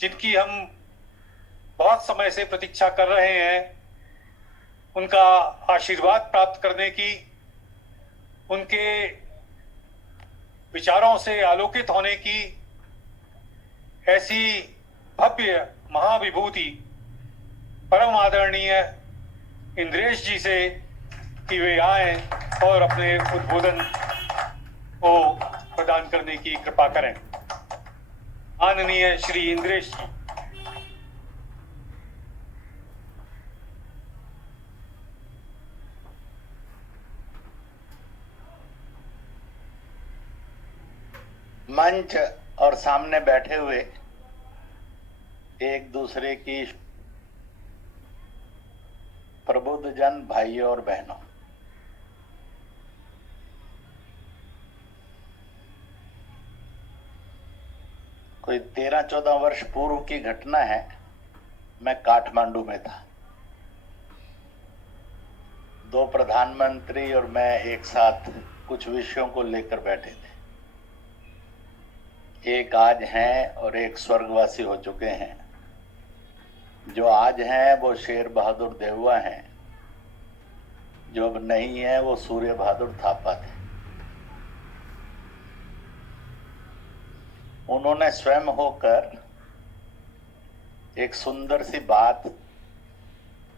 जिनकी हम बहुत समय से प्रतीक्षा कर रहे हैं, उनका आशीर्वाद प्राप्त करने की, उनके विचारों से आलोकित होने की ऐसी भव्य महाविभूति परम आदरणीय इंद्रेश जी से कि वे आए और अपने उद्बोधन को प्रदान करने की कृपा करें। माननीय श्री इंद्रेश जी। मंच और सामने बैठे हुए एक दूसरे की प्रबुद्ध जन भाइयों और बहनों, कोई 13-14 वर्ष पूर्व की घटना है। मैं काठमांडू में था। 2 प्रधानमंत्री और मैं एक साथ कुछ विषयों को लेकर बैठे थे। एक आज हैं और एक स्वर्गवासी हो चुके हैं। जो आज हैं वो शेर बहादुर देववा हैं, जो अब नहीं है वो सूर्य बहादुर थापा थे। उन्होंने स्वयं होकर एक सुंदर सी बात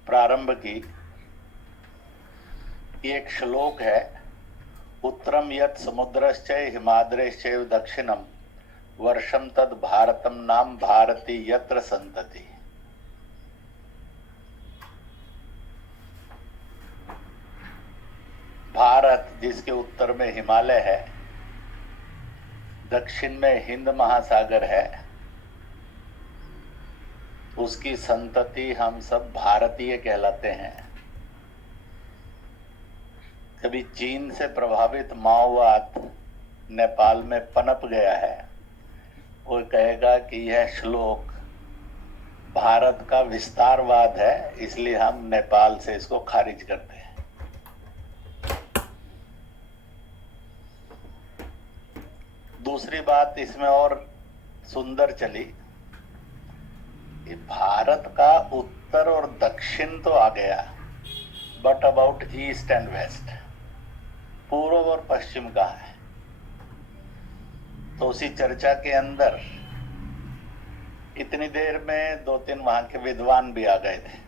प्रारंभ की। एक श्लोक है, उत्तरम यत् समुद्रश्चैव हिमाद्रेश्चैव दक्षिणम वर्षम तद भारतम नाम भारती यत्र संतति। भारत जिसके उत्तर में हिमालय है, दक्षिण में हिंद महासागर है, उसकी संतति हम सब भारतीय कहलाते हैं। कभी चीन से प्रभावित माओवाद नेपाल में पनप गया है, वो कहेगा कि यह श्लोक भारत का विस्तारवाद है, इसलिए हम नेपाल से इसको खारिज करते हैं। दूसरी बात इसमें और सुंदर चली कि भारत का उत्तर और दक्षिण तो आ गया, but about east and west, पूर्व और पश्चिम कहाँ है? तो उसी चर्चा के अंदर इतनी देर में 2-3 वहां के विद्वान भी आ गए थे।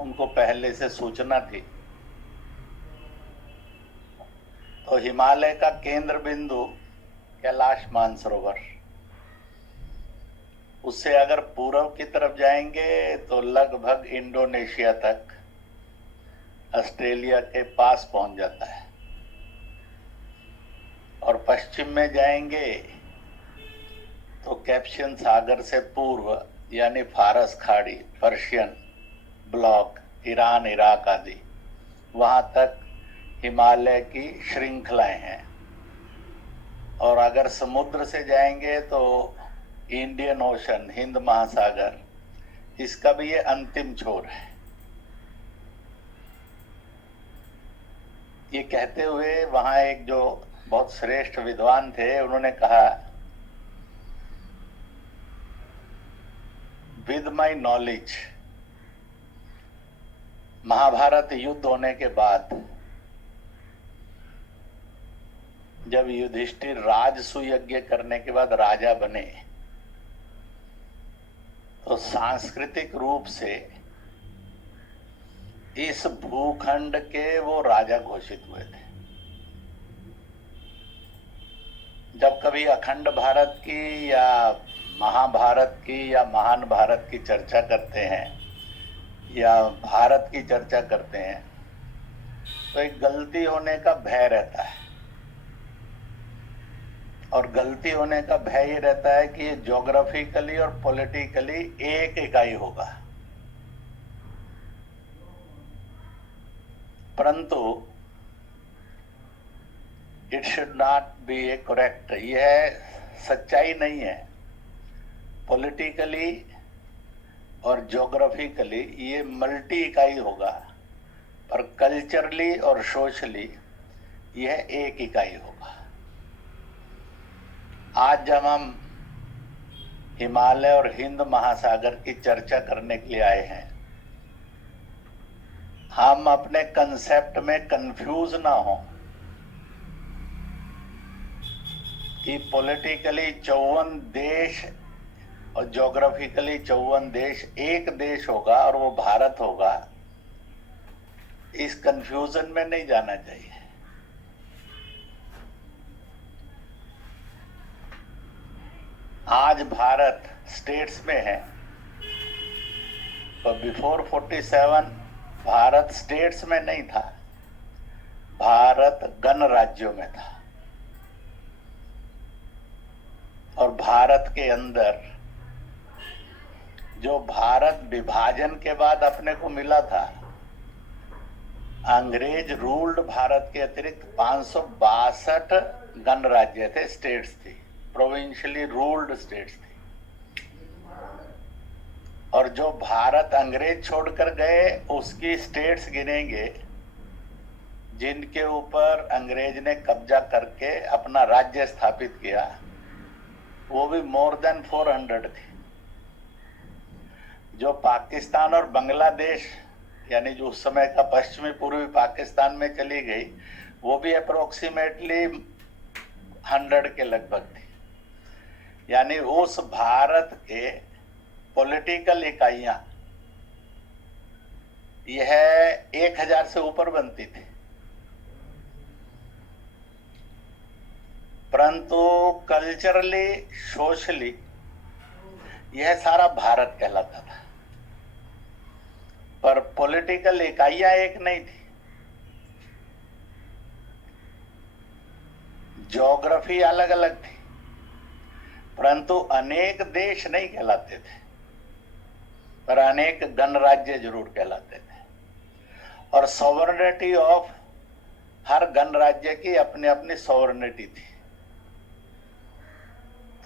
उनको पहले से सूचना थी। तो हिमालय का केंद्र बिंदु कैलाश मानसरोवर, उससे अगर पूर्व की तरफ जाएंगे तो लगभग इंडोनेशिया तक, ऑस्ट्रेलिया के पास पहुंच जाता है। और पश्चिम में जाएंगे तो कैस्पियन सागर से पूर्व यानी फारस खाड़ी, पर्शियन ब्लॉक, ईरान, इराक आदि, वहां तक हिमालय की श्रृंखलाएं हैं। और अगर समुद्र से जाएंगे तो इंडियन ओशन, हिंद महासागर, इसका भी ये अंतिम छोर है। ये कहते हुए वहां एक जो बहुत श्रेष्ठ विद्वान थे, उन्होंने कहा, विद माई नॉलेज, महाभारत युद्ध होने के बाद जब युधिष्ठिर राजसूय यज्ञ करने के बाद राजा बने, तो सांस्कृतिक रूप से इस भूखंड के वो राजा घोषित हुए थे। जब कभी अखंड भारत की या महाभारत की या महान भारत की चर्चा करते हैं या भारत की चर्चा करते हैं, तो एक गलती होने का भय रहता है। और गलती होने का भय ये रहता है कि ये ज्योग्राफिकली और पॉलिटिकली एक इकाई होगा, परंतु it should not be A correct, यह सच्चाई नहीं है। पॉलिटिकली और ज्योग्राफिकली ये मल्टी इकाई होगा, पर कल्चरली और सोशली यह एक इकाई होगा। आज जब हम हिमालय और हिंद महासागर की चर्चा करने के लिए आए हैं। हम अपने कंसेप्ट में कंफ्यूज ना हो कि पॉलिटिकली 54 देश और ज्योग्राफिकली 54 देश एक देश होगा और वो भारत होगा, इस कंफ्यूजन में नहीं जाना चाहिए। आज भारत स्टेट्स में है, तो बिफोर 47 भारत स्टेट्स में नहीं था, भारत गणराज्यों में था। और भारत के अंदर जो भारत विभाजन के बाद अपने को मिला था, अंग्रेज रूल्ड भारत के अतिरिक्त 562 गणराज्य थे, स्टेट्स थी, प्रोविंशियली रूल्ड स्टेट्स थी। और जो भारत अंग्रेज छोड़कर गए उसकी स्टेट्स गिनेंगे जिनके ऊपर अंग्रेज ने कब्जा करके अपना राज्य स्थापित किया, वो भी मोर देन 400 थी। जो पाकिस्तान और बांग्लादेश यानी जो उस समय का पश्चिमी पूर्वी पाकिस्तान में चली गई, वो भी अप्रोक्सीमेटली 100 के लगभग थी। यानी उस भारत के पॉलिटिकल इकाइयां यह 1000 से ऊपर बनती थी, परंतु कल्चरली सोशली यह सारा भारत कहलाता था, पर पॉलिटिकल इकाइयां एक नहीं थी। ज्योग्राफी अलग अलग थी, परंतु अनेक देश नहीं कहलाते थे, पर अनेक गणराज्य जरूर कहलाते थे। और सॉवरेनिटी ऑफ हर गणराज्य की अपनी अपनी सॉवरेनिटी थी।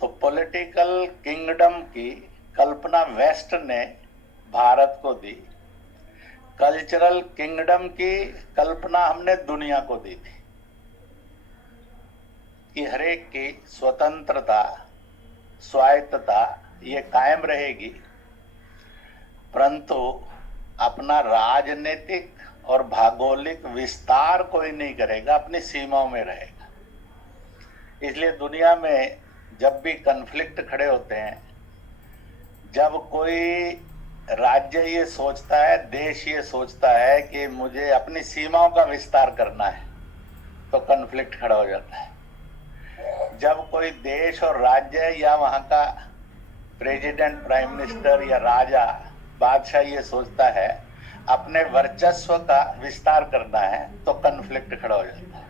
तो पॉलिटिकल किंगडम की कल्पना वेस्ट ने भारत को दी, कल्चरल किंगडम की कल्पना हमने दुनिया को दी थी कि हरेक की स्वतंत्रता स्वायत्तता ये कायम रहेगी, परंतु अपना राजनीतिक और भौगोलिक विस्तार कोई नहीं करेगा, अपनी सीमाओं में रहेगा। इसलिए दुनिया में जब भी कन्फ्लिक्ट खड़े होते हैं, जब कोई राज्य ये सोचता है, देश ये सोचता है कि मुझे अपनी सीमाओं का विस्तार करना है, तो कन्फ्लिक्ट खड़ा हो जाता है। जब कोई देश और राज्य या वहां का प्रेसिडेंट, प्राइम मिनिस्टर या राजा, बादशाह ये सोचता है अपने वर्चस्व का विस्तार करना है, तो कन्फ्लिक्ट खड़ा हो जाता है।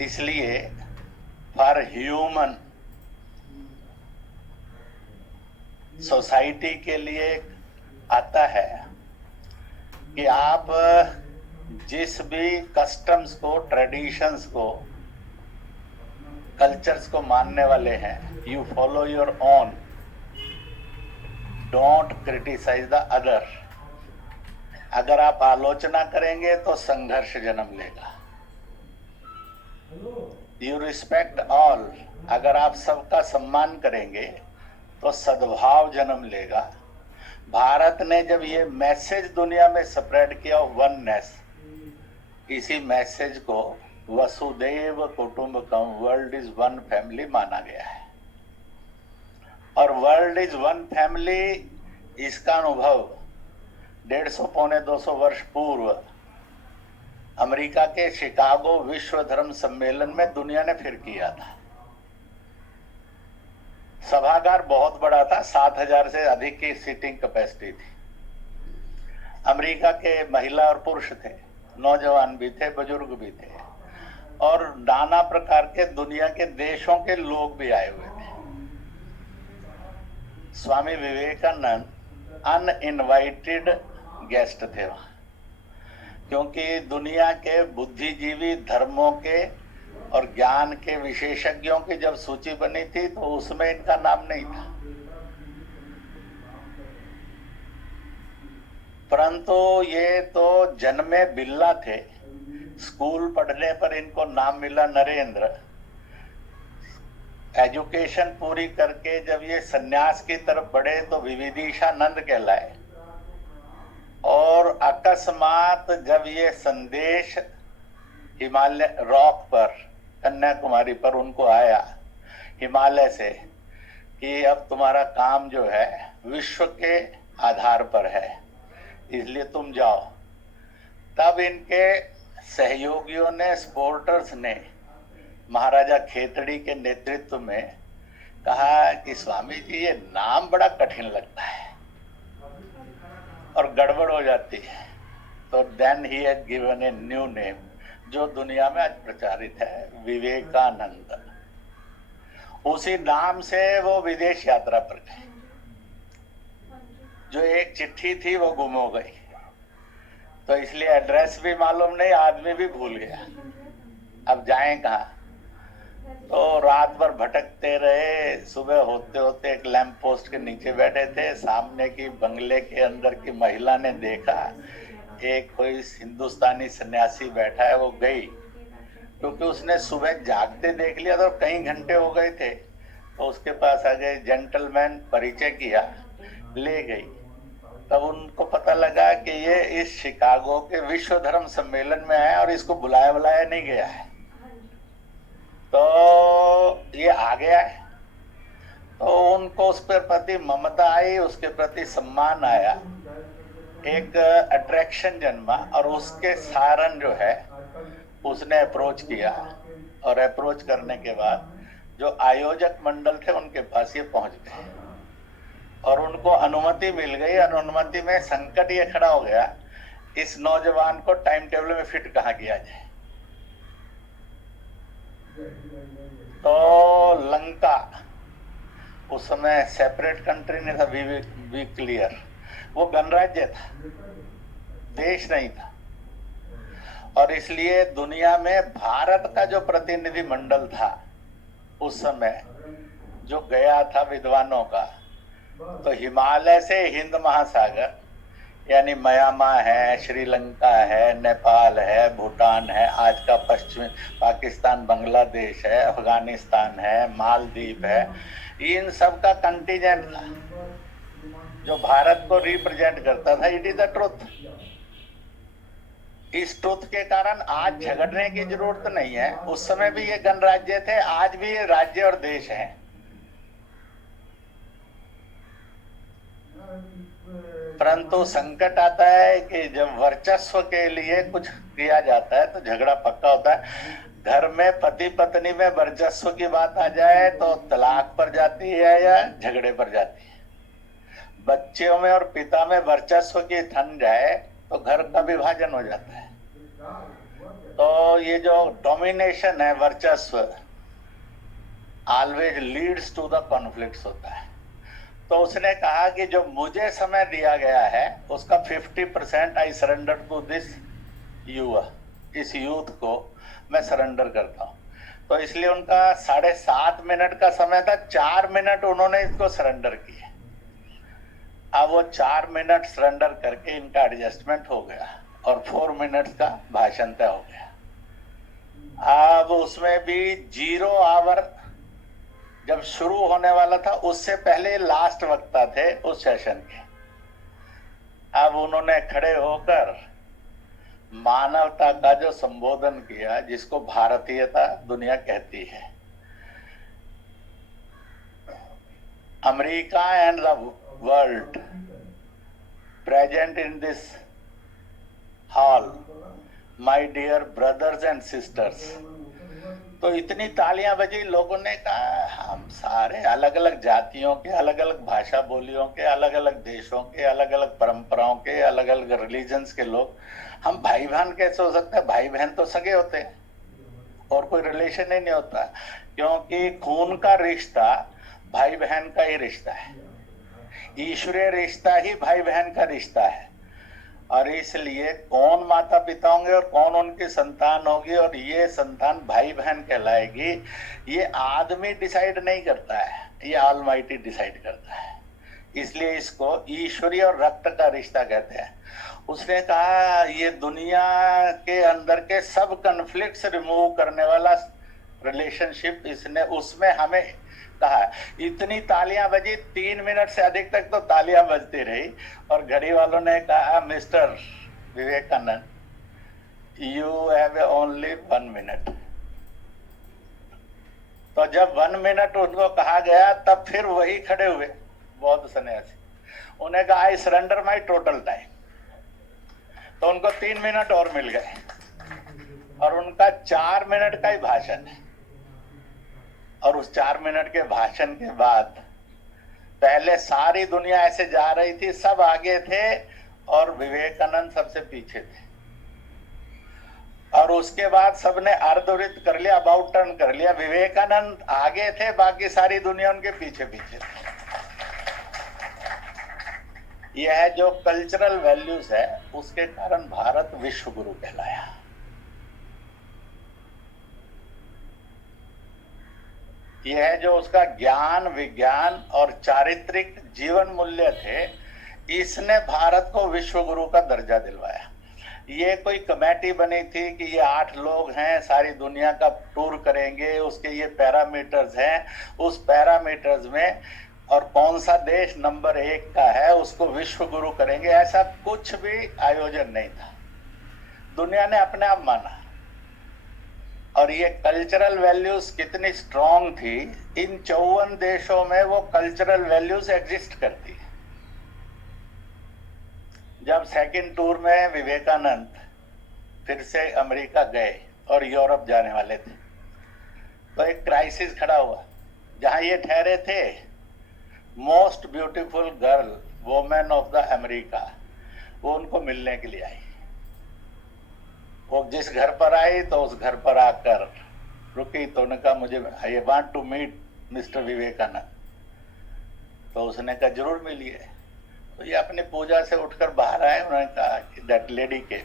इसलिए फॉर ह्यूमन सोसाइटी के लिए आता है कि आप जिस भी कस्टम्स को, ट्रेडिशंस को, कल्चर्स को मानने वाले हैं, you follow your own, don't criticize the other. अगर आप आलोचना करेंगे तो संघर्ष जन्म लेगा। यू रिस्पेक्ट ऑल, अगर आप सबका सम्मान करेंगे तो सद्भाव जन्म लेगा। भारत ने जब ये मैसेज दुनिया में स्प्रेड किया वननेस, इसी मैसेज को वसुदेव कुटुंबकम, वर्ल्ड इज वन फैमिली माना गया है। और वर्ल्ड इज वन फैमिली, इसका अनुभव 150 पौने 200 वर्ष पूर्व अमेरिका के शिकागो विश्व धर्म सम्मेलन में दुनिया ने फिर किया था। सभागार बहुत बड़ा था, 7000 से अधिक की सीटिंग कैपेसिटी थी। अमेरिका के महिला और पुरुष थे, नौजवान भी थे, बुजुर्ग भी थे, और नाना प्रकार के दुनिया के देशों के लोग भी आए हुए थे। स्वामी विवेकानंद अनइनवाइटेड गेस्ट थे वहां, क्योंकि दुनिया के बुद्धिजीवी, धर्मों के और ज्ञान के विशेषज्ञों की जब सूची बनी थी तो उसमें इनका नाम नहीं था। परंतु ये तो जन्मे बिल्ला थे। स्कूल पढ़ने पर इनको नाम मिला नरेंद्र, एजुकेशन पूरी करके जब ये सन्यास की तरफ बढ़े तो विविदिशानंद कहलाए, और अकस्मात जब ये संदेश हिमालय रॉक पर, कन्याकुमारी पर उनको आया हिमालय से कि अब तुम्हारा काम जो है विश्व के आधार पर है, इसलिए तुम जाओ, तब इनके सहयोगियों ने, स्पोर्टर्स ने महाराजा खेतड़ी के नेतृत्व में कहा कि स्वामी जी ये नाम बड़ा कठिन लगता है और गड़बड़ हो जाती है, तो then he had given a new name जो दुनिया में आज प्रचारित है, विवेकानंद। उसी नाम से वो विदेश यात्रा पर गए। जो एक चिट्ठी थी वो गुम हो गई, तो इसलिए एड्रेस भी मालूम नहीं, आदमी भी भूल गया, अब जाएं कहाँ। तो रात भर भटकते रहे, सुबह होते होते एक लैंप पोस्ट के नीचे बैठे थे, सामने की बंगले के अंदर की महिला ने देखा एक कोई हिंदुस्तानी सन्यासी बैठा है, वो गई, क्योंकि उसने सुबह जागते देख लिया तो कई घंटे हो गए थे, तो उसके पास आ गए, जेंटलमैन परिचय किया, ले गई। तब उनको पता लगा कि ये इस शिकागो के विश्व धर्म सम्मेलन में है और इसको बुलाया नहीं गया है, तो ये आ गया है। तो उनको उस पर प्रति ममता आई, उसके प्रति सम्मान आया, एक अट्रैक्शन जन्मा, और उसके सारन जो है उसने अप्रोच किया, और अप्रोच करने के बाद जो आयोजक मंडल थे उनके पास ये पहुंच गए और उनको अनुमति मिल गई। अनुमति में संकट ये खड़ा हो गया, इस नौजवान को टाइम टेबल में फिट कहाँ किया जाए। तो लंका उस समय सेपरेट कंट्री नहीं था, बी क्लियर, वो गणराज्य था, देश नहीं था, और इसलिए दुनिया में भारत का जो प्रतिनिधि मंडल था उस समय जो गया था विद्वानों का, तो हिमालय से हिंद महासागर यानी म्यांमार है, श्रीलंका है, नेपाल है, भूटान है, आज का पश्चिम पाकिस्तान, बांग्लादेश है, अफगानिस्तान है, मालदीव है, इन सब का कंटीजेंट था जो भारत को रिप्रेजेंट करता था। It is the truth. इस ट्रुथ के कारण आज झगड़ने की जरूरत नहीं है। उस समय भी ये गणराज्य थे, आज भी ये राज्य और देश हैं। परंतु संकट आता है कि जब वर्चस्व के लिए कुछ किया जाता है तो झगड़ा पक्का होता है। घर में पति पत्नी में वर्चस्व की बात आ जाए तो तलाक पर जाती है या झगड़े पर जाती है। बच्चों में और पिता में वर्चस्व की थन जाए तो घर का विभाजन हो जाता है। तो ये जो डोमिनेशन है, वर्चस्व, always leads to the conflicts होता है। तो उसने कहा कि जो मुझे समय दिया गया है उसका 50% आई सरेंडर टू दिस युवा, इस यूथ को मैं सरेंडर करता हूँ। तो इसलिए उनका 7.5 मिनट का समय था, 4 मिनट उन्होंने इसको सरेंडर किए। अब वो 4 मिनट सरेंडर करके इनका एडजस्टमेंट हो गया और 4 मिनट्स का भाषण तय हो गया। अब उसमें भी 0 आवर जब शुरू होने वाला था उससे पहले लास्ट वक्ता थे उस सेशन के। अब उन्होंने खड़े होकर मानवता का जो संबोधन किया, जिसको भारतीयता दुनिया कहती है। America and the world present in this hall, my dear brothers and sisters. तो इतनी तालियां बजी, लोगों ने कहा हम सारे अलग अलग जातियों के, अलग अलग भाषा बोलियों के, अलग अलग देशों के, अलग अलग परंपराओं के, अलग अलग रिलीजन्स के लोग, हम भाई बहन कैसे हो सकते हैं? भाई बहन तो सगे होते हैं और कोई रिलेशन ही नहीं होता, क्योंकि खून का रिश्ता भाई बहन का ही रिश्ता है। ईश्वरीय रिश्ता ही भाई बहन का रिश्ता है। और इसलिए कौन माता पिता होंगे और कौन उनकी संतान होगी और ये संतान भाई बहन कहलाएगी, ये आदमी डिसाइड नहीं करता है, ये ऑलमाइटी डिसाइड करता है। इसलिए इसको ईश्वरीय और रक्त का रिश्ता कहते हैं। उसने कहा ये दुनिया के अंदर के सब कन्फ्लिक्ट्स रिमूव करने वाला रिलेशनशिप इसने उसमें हमें कहा। इतनी तालियां बजी, 3 मिनट से अधिक तक तो तालियां बजती रही, और घड़ी वालों ने कहा Mister Vivekananda, you have only 1 minute. तो जब 1 मिनट उनको कहा गया, तब फिर वही खड़े हुए बौद्ध सन्यासी, उन्हें कहा I surrender my total time. तो उनको 3 मिनट और मिल गए, और उनका 4 मिनट का ही भाषण है। और उस 4 मिनट के भाषण के बाद पहले सारी दुनिया ऐसे जा रही थी, सब आगे थे और विवेकानंद सबसे पीछे थे। और उसके बाद सबने अर्धवृत्त कर लिया, अबाउट टर्न कर लिया। विवेकानंद आगे थे, बाकी सारी दुनिया उनके पीछे पीछे थे। यह जो कल्चरल वैल्यूज है, उसके कारण भारत विश्व गुरु कहलाया। यह जो उसका ज्ञान, विज्ञान और चारित्रिक जीवन मूल्य थे, इसने भारत को विश्व गुरु का दर्जा दिलवाया। ये कोई कमेटी बनी थी कि ये 8 लोग हैं, सारी दुनिया का टूर करेंगे, उसके ये पैरामीटर्स हैं, उस पैरामीटर्स में और कौन सा देश नंबर 1 का है उसको विश्व गुरु करेंगे, ऐसा कुछ भी आयोजन नहीं था। दुनिया ने अपने आप माना। और ये कल्चरल वैल्यूज कितनी स्ट्रॉन्ग थी, इन 54 देशों में वो कल्चरल वैल्यूज एग्जिस्ट करती है। जब सेकंड टूर में विवेकानंद फिर से अमेरिका गए और यूरोप जाने वाले थे, तो एक क्राइसिस खड़ा हुआ। जहां ये ठहरे थे, most beautiful girl, women of the America, वो उनको मिलने के लिए आई। वो जिस घर पर आई तो उस घर पर आकर रुकी, तो उन्होंने कहा मुझे I want to meet Mister Vivekananda. तो उसने कहा जरूर मिलिए। तो ये अपनी पूजा से उठकर बाहर आए, उन्होंने कहा कि दैट लेडी के,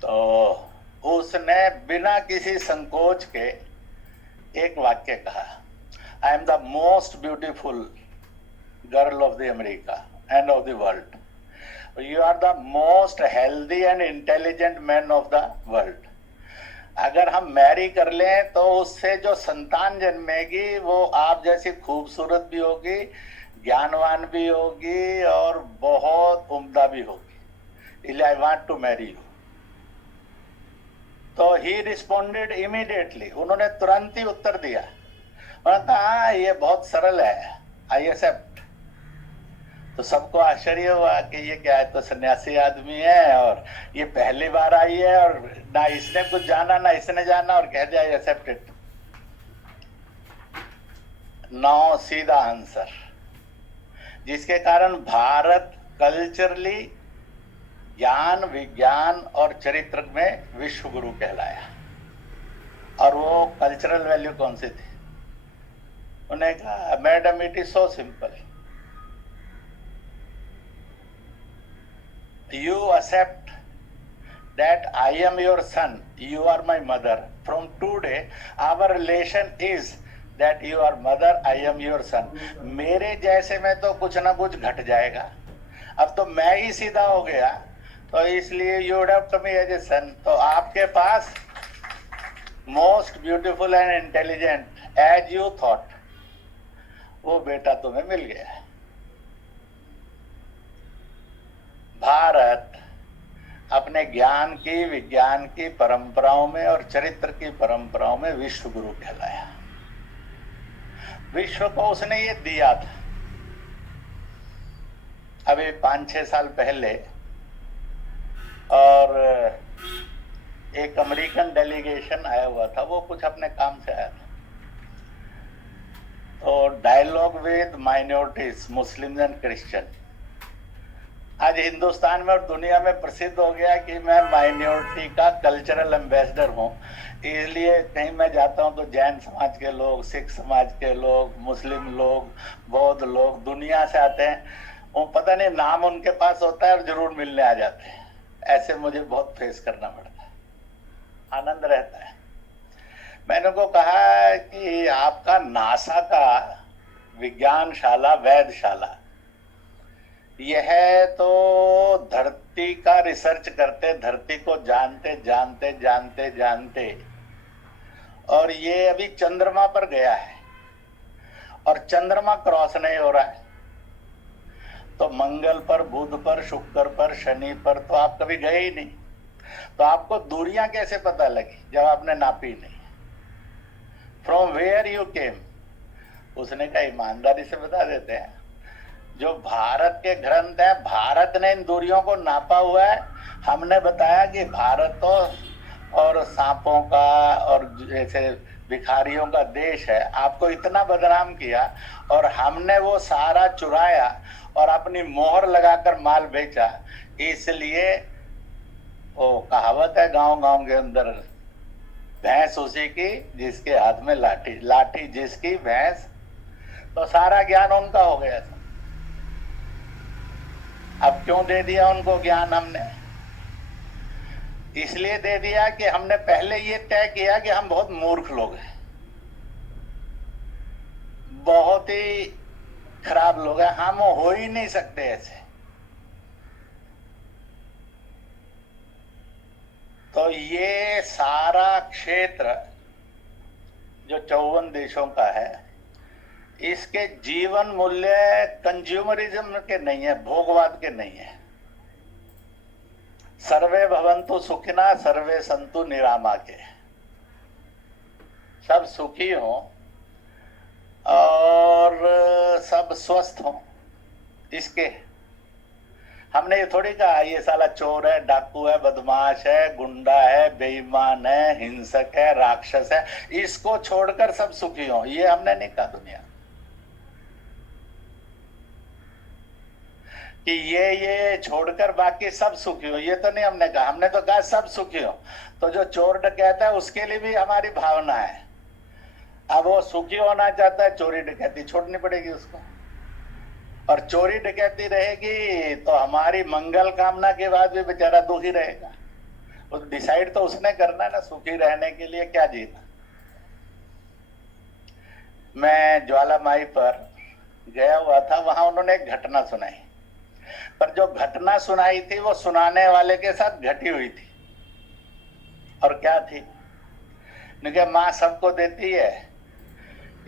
तो उसने बिना किसी संकोच के एक वाक्य कहा, I am the most beautiful girl of the America end of the world, you are the most healthy and intelligent man of the world। अगर हम मैरी कर लें तो उससे जो संतान जन्मेगी वो आप जैसी खूबसूरत भी होगी, ज्ञानवान भी होगी और बहुत उम्दा भी होगी। इसलिए I want to marry you. तो ही रिस्पोंडेड इमीडिएटली, उन्होंने तुरंत ही उत्तर दिया। उन्होंने कहा हाँ ये बहुत सरल है, आई एक्सेप्ट। तो सबको आश्चर्य हुआ कि ये क्या है, तो सन्यासी आदमी है और ये पहली बार आई है और ना इसने कुछ जाना ना इसने जाना, और कह दिया accepted. Now see the answer, जिसके कारण भारत कल्चरली, ज्ञान, विज्ञान और चरित्र में विश्व गुरु कहलाया। और वो कल्चरल वैल्यू कौन सी थी? उन्हें कहा madam it is so simple, you accept that I am your son, you are my mother. From today our relation is that you are mother, I am your son। मेरे जैसे में तो कुछ ना कुछ घट जाएगा, अब तो मैं ही सीधा हो गया, तो इसलिए you would have to me as a son। तो आपके पास most beautiful and intelligent as you thought, वो बेटा तुम्हें मिल गया है। भारत अपने ज्ञान की, विज्ञान की परंपराओं में और चरित्र की परंपराओं में विश्व गुरु कहलाया। विश्व को उसने ये दिया था। अभी 5-6 साल पहले और एक अमेरिकन डेलीगेशन आया हुआ था, वो कुछ अपने काम से आया था। तो dialogue with minorities, Muslim and Christian, आज हिंदुस्तान में और दुनिया में प्रसिद्ध हो गया कि मैं माइनॉरिटी का कल्चरल एम्बेसडर हूँ। इसलिए कहीं मैं जाता हूँ तो जैन समाज के लोग, सिख समाज के लोग, मुस्लिम लोग, बौद्ध लोग दुनिया से आते हैं। वो पता नहीं नाम उनके पास होता है और जरूर मिलने आ जाते हैं। ऐसे मुझे बहुत फेस करना पड़ता है, आनंद रहता है। मैंने उनको कहा कि आपका नासा का विज्ञानशाला, वैधशाला, यह तो धरती का रिसर्च करते, धरती को जानते जानते जानते जानते और ये अभी चंद्रमा पर गया है और चंद्रमा क्रॉस नहीं हो रहा है, तो मंगल पर, बुध पर, शुक्र पर, शनि पर तो आप कभी गए ही नहीं, तो आपको दूरियां कैसे पता लगी जब आपने नापी नहीं? From where you came? उसने कहा ईमानदारी से बता देते हैं, जो भारत के ग्रंथ है, भारत ने इन दूरियों को नापा हुआ है। हमने बताया कि भारत तो और सांपों का और जैसे भिखारियों का देश है, आपको इतना बदनाम किया और हमने वो सारा चुराया और अपनी मोहर लगाकर माल बेचा। इसलिए वो कहावत है गांव गांव के अंदर, भैंस उसी की जिसके हाथ में लाठी, लाठी जिसकी भैंस। तो सारा ज्ञान उनका हो गया था। अब क्यों दे दिया उनको ज्ञान हमने? इसलिए दे दिया कि हमने पहले ये तय किया कि हम बहुत मूर्ख लोग हैं, बहुत ही खराब लोग हैं, हम हो ही नहीं सकते ऐसे। तो ये सारा क्षेत्र जो 54 देशों का है, इसके जीवन मूल्य कंज्यूमरिज्म के नहीं है, भोगवाद के नहीं है। सर्वे भवन्तु सुखिना सर्वे संतु निरामा के, सब सुखी हो और सब स्वस्थ हो, इसके हमने ये थोड़ी कहा ये साला चोर है, डाकू है, बदमाश है, गुंडा है, बेईमान है, हिंसक है, राक्षस है, इसको छोड़कर सब सुखी हो, ये हमने नहीं कहा दुनिया कि ये छोड़कर बाकी सब सुखी हो, ये तो नहीं हमने कहा। हमने तो कहा सब सुखी हो। तो जो चोर डकैता है उसके लिए भी हमारी भावना है, अब वो सुखी होना चाहता है, चोरी डकैती छोड़नी पड़ेगी उसको, और चोरी डकैती रहेगी तो हमारी मंगल कामना के बाद भी बेचारा दुखी रहेगा। वो डिसाइड तो उसने करना है ना, सुखी रहने के लिए क्या जीना। मैं ज्वालामाई पर गया हुआ था, वहां उन्होंने एक घटना सुनाई, पर जो घटना सुनाई थी वो सुनाने वाले के साथ घटी हुई थी। और क्या थी? क्योंकि माँ सबको देती है,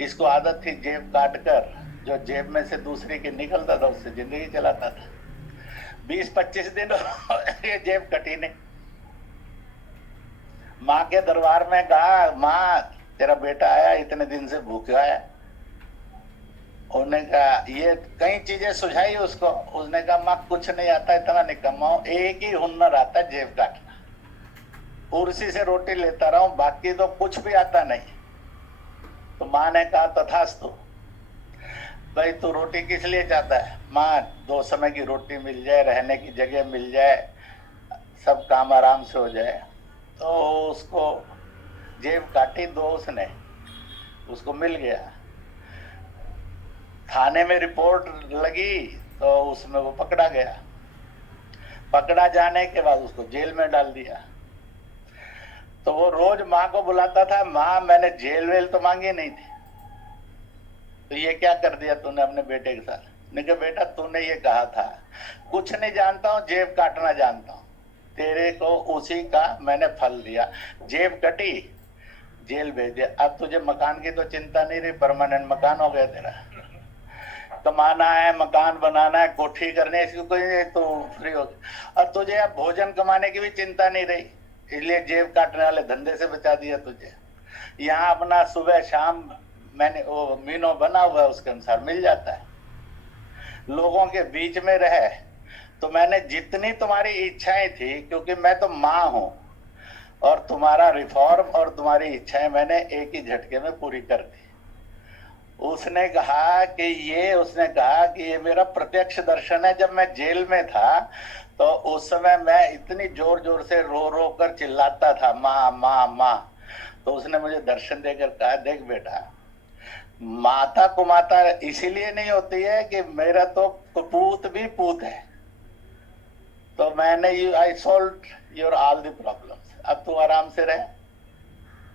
इसको आदत थी जेब काटकर जो जेब में से दूसरी के निकलता था उससे जिंदगी चलाता था। 20-25 दिन ये जेब कटी नहीं। माँ के दरबार में कहा, माँ तेरा बेटा आया इतने दिन से भूखा है। उन्होंने कहा, ये कई चीजें सुझाई उसको, उसने कहा माँ कुछ नहीं आता, इतना निकम्मा हूं, एक ही हुनर आता है जेब काटना, कुर्सी से रोटी लेता रहा हूं, बाकी तो कुछ भी आता नहीं। तो माँ ने कहा तथास्तु, भाई तू रोटी किस लिए चाहता है? माँ 2 समय की रोटी मिल जाए, रहने की जगह मिल जाए, सब काम आराम से हो जाए। तो उसको जेब काटी 2 उसने, उसको मिल गया। थाने में रिपोर्ट लगी तो उसमें वो पकड़ा गया। पकड़ा जाने के बाद उसको जेल में डाल दिया। तो वो रोज माँ को बुलाता था, माँ मैंने जेल वेल तो मांगी नहीं थी, तो ये क्या कर दिया तूने अपने बेटे के साथ? नहीं कहा बेटा तूने ये कहा था, कुछ नहीं जानता हूँ, जेब काटना जानता हूँ, तेरे को उसी का मैंने फल दिया। जेब कटी, जेल भेज दिया। अब तुझे मकान की तो चिंता नहीं रही, परमानेंट मकान हो गया तेरा, कमाना है, मकान बनाना है, कोठी करनी है, इसकी कोई तो फ्री हो गया। और तुझे अब भोजन कमाने की भी चिंता नहीं रही, इसलिए जेब काटने वाले धंधे से बचा दिया तुझे। यहाँ अपना सुबह शाम मैंने वो मीनो बना हुआ है, उसके अनुसार मिल जाता है। लोगों के बीच में रहे तो मैंने जितनी तुम्हारी इच्छाएं थी, क्योंकि मैं तो माँ हूं, और तुम्हारा रिफॉर्म और तुम्हारी इच्छाएं मैंने एक ही झटके में पूरी कर दी। उसने कहा कि ये मेरा प्रत्यक्ष दर्शन है। जब मैं जेल में था तो उस समय मैं इतनी जोर जोर से रो रो कर चिल्लाता था, माँ माँ माँ। तो उसने मुझे दर्शन देकर कहा, देख बेटा, माता को माता इसीलिए नहीं होती है कि मेरा तो पूत भी पूत है, तो मैंने I solve your all the problems. अब तू आराम से रहे,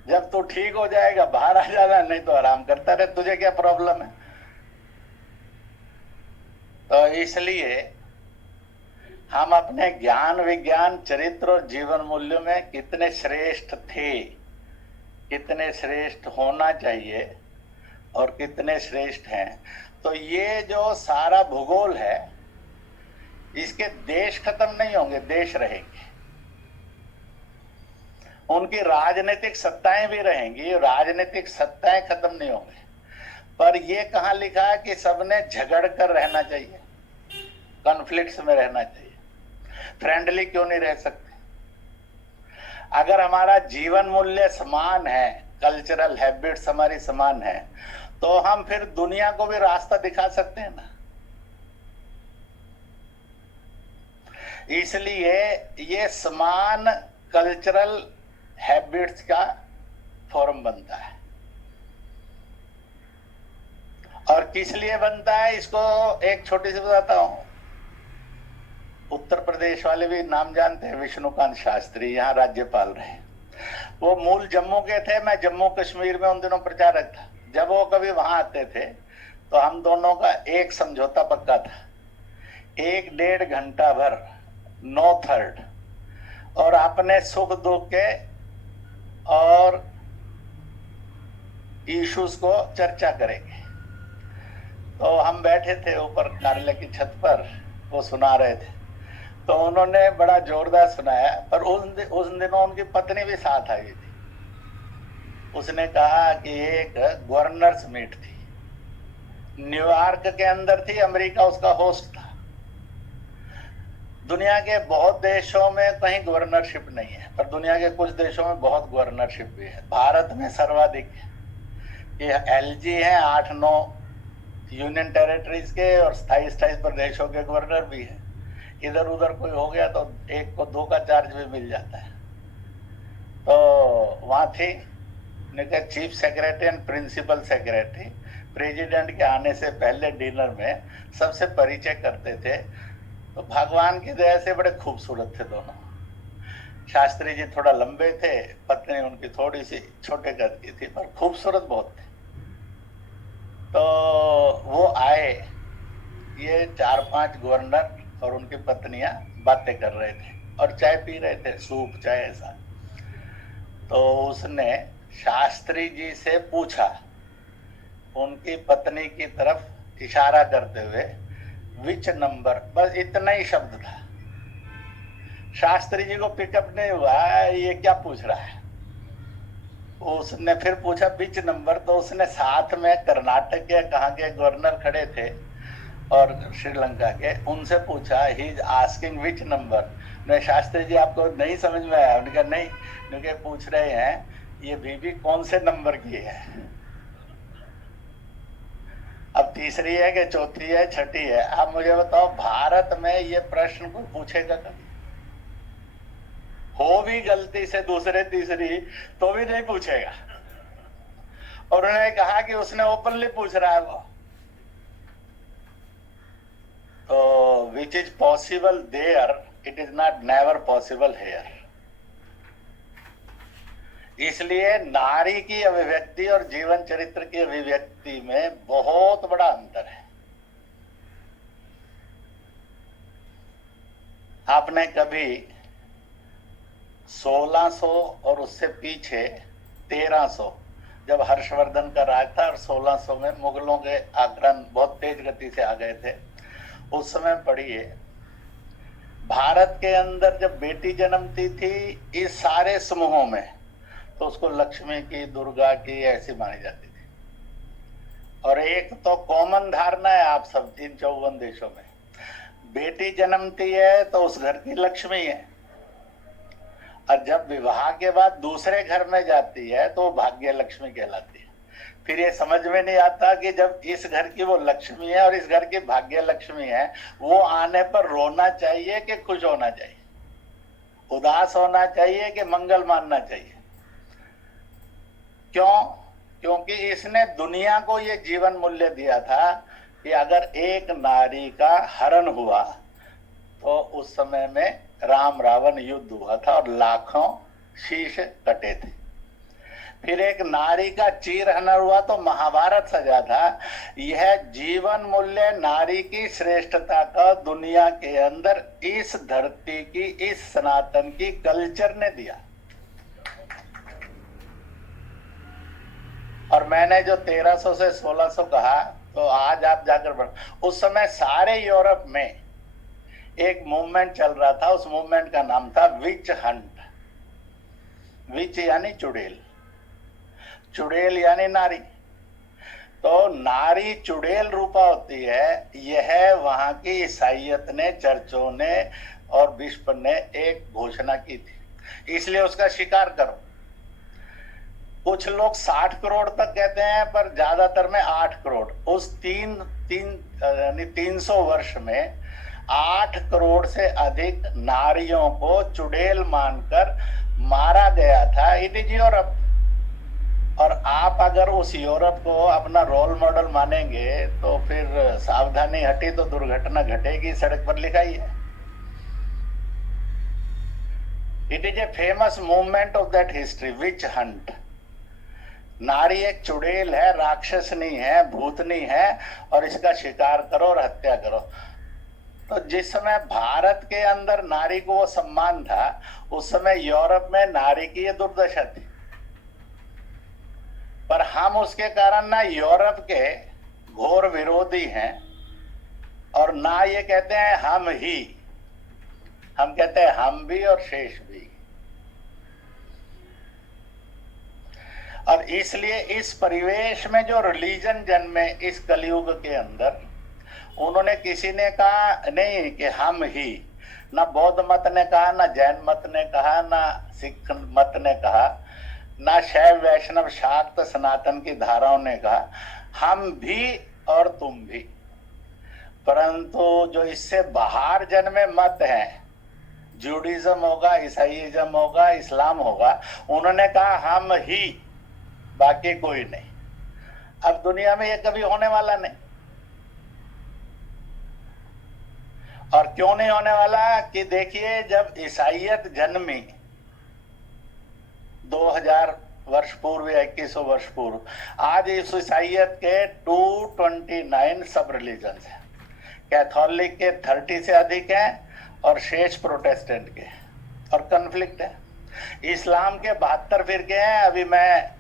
जब तू ठीक हो जाएगा बाहर आ जाना, नहीं तो आराम करता रहे, तुझे क्या प्रॉब्लम है? तो इसलिए हम अपने ज्ञान विज्ञान चरित्र और जीवन मूल्यों में कितने श्रेष्ठ थे कितने श्रेष्ठ होना चाहिए और कितने श्रेष्ठ हैं, तो ये जो सारा भूगोल है, इसके देश खत्म नहीं होंगे, देश रहेंगे। उनकी राजनीतिक सत्ताएं भी रहेंगी, राजनीतिक सत्ताएं खत्म नहीं होंगी। पर ये कहां लिखा है कि सबने झगड़ कर रहना चाहिए, कॉन्फ्लिक्ट्स में रहना चाहिए? फ्रेंडली क्यों नहीं रह सकते? अगर हमारा जीवन मूल्य समान है, कल्चरल हैबिट्स हमारी समान है, तो हम फिर दुनिया को भी रास्ता दिखा सकते हैं ना। इसलिए ये समान कल्चरल हैबिट्स का फोरम बनता है। और किस लिए बनता है, इसको एक छोटी सी बताता हूं। उत्तर प्रदेश वाले भी नाम जानते हैं, विष्णुकांत शास्त्री, यहाँ राज्यपाल रहे। वो मूल जम्मू के थे, मैं जम्मू कश्मीर में उन दिनों प्रचारक था। जब वो कभी वहां आते थे तो हम दोनों का एक समझौता पक्का था, 1-1.5 घंटा भर नो थर्ड, और अपने सुख दुख के और इश्यूज को चर्चा करेंगे। तो हम बैठे थे ऊपर कार्यालय की छत पर, वो सुना रहे थे, तो उन्होंने बड़ा जोरदार सुनाया। पर उस दिनों उनकी पत्नी भी साथ आई थी। उसने कहा कि एक गवर्नर्स मीट थी, न्यूयॉर्क के अंदर थी, अमेरिका उसका होस्ट था। दुनिया के बहुत देशों में कहीं गवर्नरशिप नहीं है, पर दुनिया के कुछ देशों में बहुत गवर्नरशिप भी है। भारत में सर्वाधिक है। ये एलजी है, 8-9 यूनियन टेरिटरीज के और 27 प्रदेशों के गवर्नर भी है। इधर उधर कोई हो गया तो 1 को 2 का चार्ज भी मिल जाता है। तो वहां थी chief secretary and principal secretary. President के आने से पहले डिनर में सबसे परिचय करते थे। तो भगवान की दया से बड़े खूबसूरत थे दोनों। शास्त्री जी थोड़ा लंबे थे, पत्नी उनकी थोड़ी सी छोटे कद की थी, पर खूबसूरत बहुत थे। तो वो आए, ये 4-5 गवर्नर और उनकी पत्नियां बातें कर रहे थे और चाय पी रहे थे, सूप चाय ऐसा। तो उसने शास्त्री जी से पूछा, उनकी पत्नी की तरफ इशारा करते हुए, विच नंबर, बस इतना ही शब्द था। शास्त्री जी को पिकअप नहीं हुआ ये क्या पूछ रहा है। उसने फिर पूछा विच नंबर, तो उसने साथ में कर्नाटक के कहाँ के गवर्नर खड़े थे और श्रीलंका के, उनसे पूछा, he is asking which number. नहीं शास्त्री जी आपको नहीं समझ में आया? उन्होंने कहा नहीं, क्योंकि पूछ रहे हैं ये बीबी कौन से नंबर की है। अब तीसरी है कि चौथी है, छठी है? आप मुझे बताओ, भारत में ये प्रश्न कोई पूछेगा कभी? हो भी गलती से दूसरे तीसरी तो भी नहीं पूछेगा। और उन्होंने कहा कि उसने ओपनली पूछ रहा है वो। तो which is possible there, it is not never possible here. इसलिए नारी की अभिव्यक्ति और जीवन चरित्र की अभिव्यक्ति में बहुत बड़ा अंतर है। आपने कभी 1600 और उससे पीछे 1300, जब हर्षवर्धन का राज था और 1600 में मुगलों के आक्रमण बहुत तेज गति से आ गए थे, उस समय पढ़िए, भारत के अंदर जब बेटी जन्मती थी इस सारे समूहों में, तो उसको लक्ष्मी की, दुर्गा की ऐसी मानी जाती थी। और एक तो कॉमन धारणा है आप सब इन 54 देशों में, बेटी जन्मती है तो उस घर की लक्ष्मी है, और जब विवाह के बाद दूसरे घर में जाती है तो भाग्य लक्ष्मी कहलाती है। फिर ये समझ में नहीं आता कि जब इस घर की वो लक्ष्मी है और इस घर की भाग्य लक्ष्मी है, वो आने पर रोना चाहिए कि खुश होना चाहिए, उदास होना चाहिए कि मंगल मानना चाहिए? क्यों? क्योंकि इसने दुनिया को ये जीवन मूल्य दिया था कि अगर एक नारी का हरण हुआ तो उस समय में राम रावण युद्ध हुआ था और लाखों शीश कटे थे। फिर एक नारी का चीरहरण हुआ तो महाभारत सजा था। यह जीवन मूल्य नारी की श्रेष्ठता का दुनिया के अंदर इस धरती की, इस सनातन की कल्चर ने दिया। और मैंने जो 1300 से 1600 कहा, तो आज आप जाकर उस समय सारे यूरोप में एक मूवमेंट चल रहा था, उस मूवमेंट का नाम था विच हंट। विच यानी चुड़ैल, चुड़ैल यानी नारी। तो नारी चुड़ैल रूपा होती है, यह वहां की ईसाइयत ने, चर्चों ने और बिशप ने एक घोषणा की थी, इसलिए उसका शिकार करो। कुछ लोग 60 करोड़ तक कहते हैं, पर ज्यादातर में 8 करोड़। उस 300 वर्ष में 8 करोड़ से अधिक नारियों को चुड़ैल मानकर मारा गया था। It is Europe. और आप अगर उस यूरोप को अपना रोल मॉडल मानेंगे तो फिर सावधानी हटी तो दुर्घटना घटेगी, सड़क पर लिखा ही है। It is a famous movement of that history, witch hunt. नारी एक चुड़ैल है, राक्षसनी है, भूतनी है, और इसका शिकार करो और हत्या करो। तो जिस समय भारत के अंदर नारी को वो सम्मान था, उस समय यूरोप में नारी की ये दुर्दशा थी। पर हम उसके कारण ना यूरोप के घोर विरोधी हैं, और ना ये कहते हैं हम ही, हम कहते हैं हम भी और शेष भी। और इसलिए इस परिवेश में जो रिलीजन जन्मे इस कलयुग के अंदर, उन्होंने, किसी ने कहा नहीं कि हम ही, ना बौद्ध मत ने कहा, ना जैन मत ने कहा, ना सिख मत ने कहा, ना शैव वैष्णव शाक्त सनातन की धाराओं ने कहा, हम भी और तुम भी। परंतु जो इससे बाहर जन्मे मत हैं, जूडिज्म होगा, ईसाईज्म होगा, इस्लाम होगा, उन्होंने कहा हम ही, बाकी कोई नहीं। अब दुनिया में ये कभी होने वाला नहीं। और क्यों नहीं होने वाला कि देखिए, जब ईसाईयत जन्मी 2000 वर्ष पूर्व या 2100 वर्ष पूर्व, आज इस ईसाईयत के 229 सब रिलीजन है। कैथोलिक के 30 से अधिक हैं और शेष प्रोटेस्टेंट के, और कन्फ्लिक्ट है। इस्लाम के 72 फिरके हैं। अभी मैं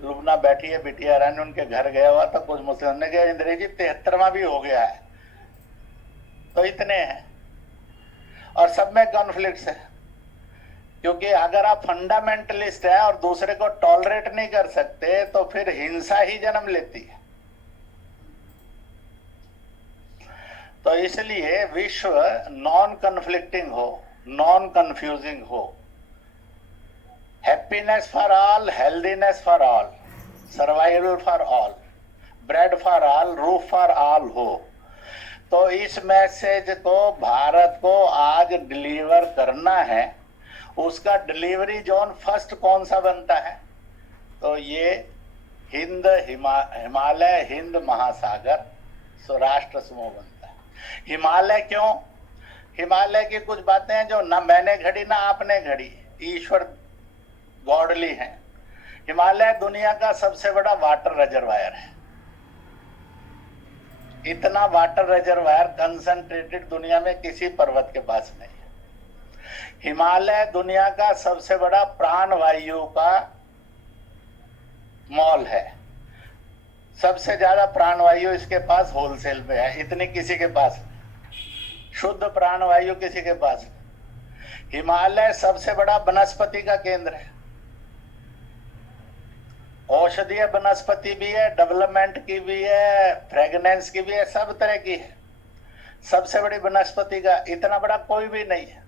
लुबना बैठी है बिटिया रानी, उनके घर गया हुआ था, कुछ मुस्लिम ने कहा इंद्र जी 73वां भी हो गया है। तो इतने हैं, और सब में कॉन्फ्लिक्ट्स है। क्योंकि अगर आप फंडामेंटलिस्ट हैं और दूसरे को टॉलरेट नहीं कर सकते, तो फिर हिंसा ही जन्म लेती है। तो इसलिए विश्व नॉन कन्फ्लिक्टिंग हो, नॉन कंफ्यूजिंग हो, happiness for all, healthiness for all, survival for all, bread for all, roof for all हो। तो इस मैसेज को भारत को आज डिलीवर करना है। उसका डिलीवरी जोन फर्स्ट कौन सा बनता है? तो ये हिमालय हिंद महासागर स्वराष्ट्र समूह बनता है। हिमालय क्यों? हिमालय की कुछ बातें हैं जो ना मैंने घड़ी ना आपने घड़ी, ईश्वर गॉडली है। हिमालय दुनिया का सबसे बड़ा वाटर रिजर्वायर है। इतना वाटर रिजर्वायर कंसंट्रेटेड दुनिया में किसी पर्वत के पास नहीं है। हिमालय दुनिया का सबसे बड़ा प्राणवायु का मॉल है। सबसे ज्यादा प्राणवायु इसके पास होलसेल में है, इतनी किसी के पास नहीं। शुद्ध प्राणवायु किसी के पास नहीं। हिमालय सबसे बड़ा वनस्पति का केंद्र है। औषधीय वनस्पति भी है, डेवलपमेंट की भी है, फ्रेगनेंस की भी है, सब तरह की है। सबसे बड़ी वनस्पति का इतना बड़ा कोई भी नहीं है।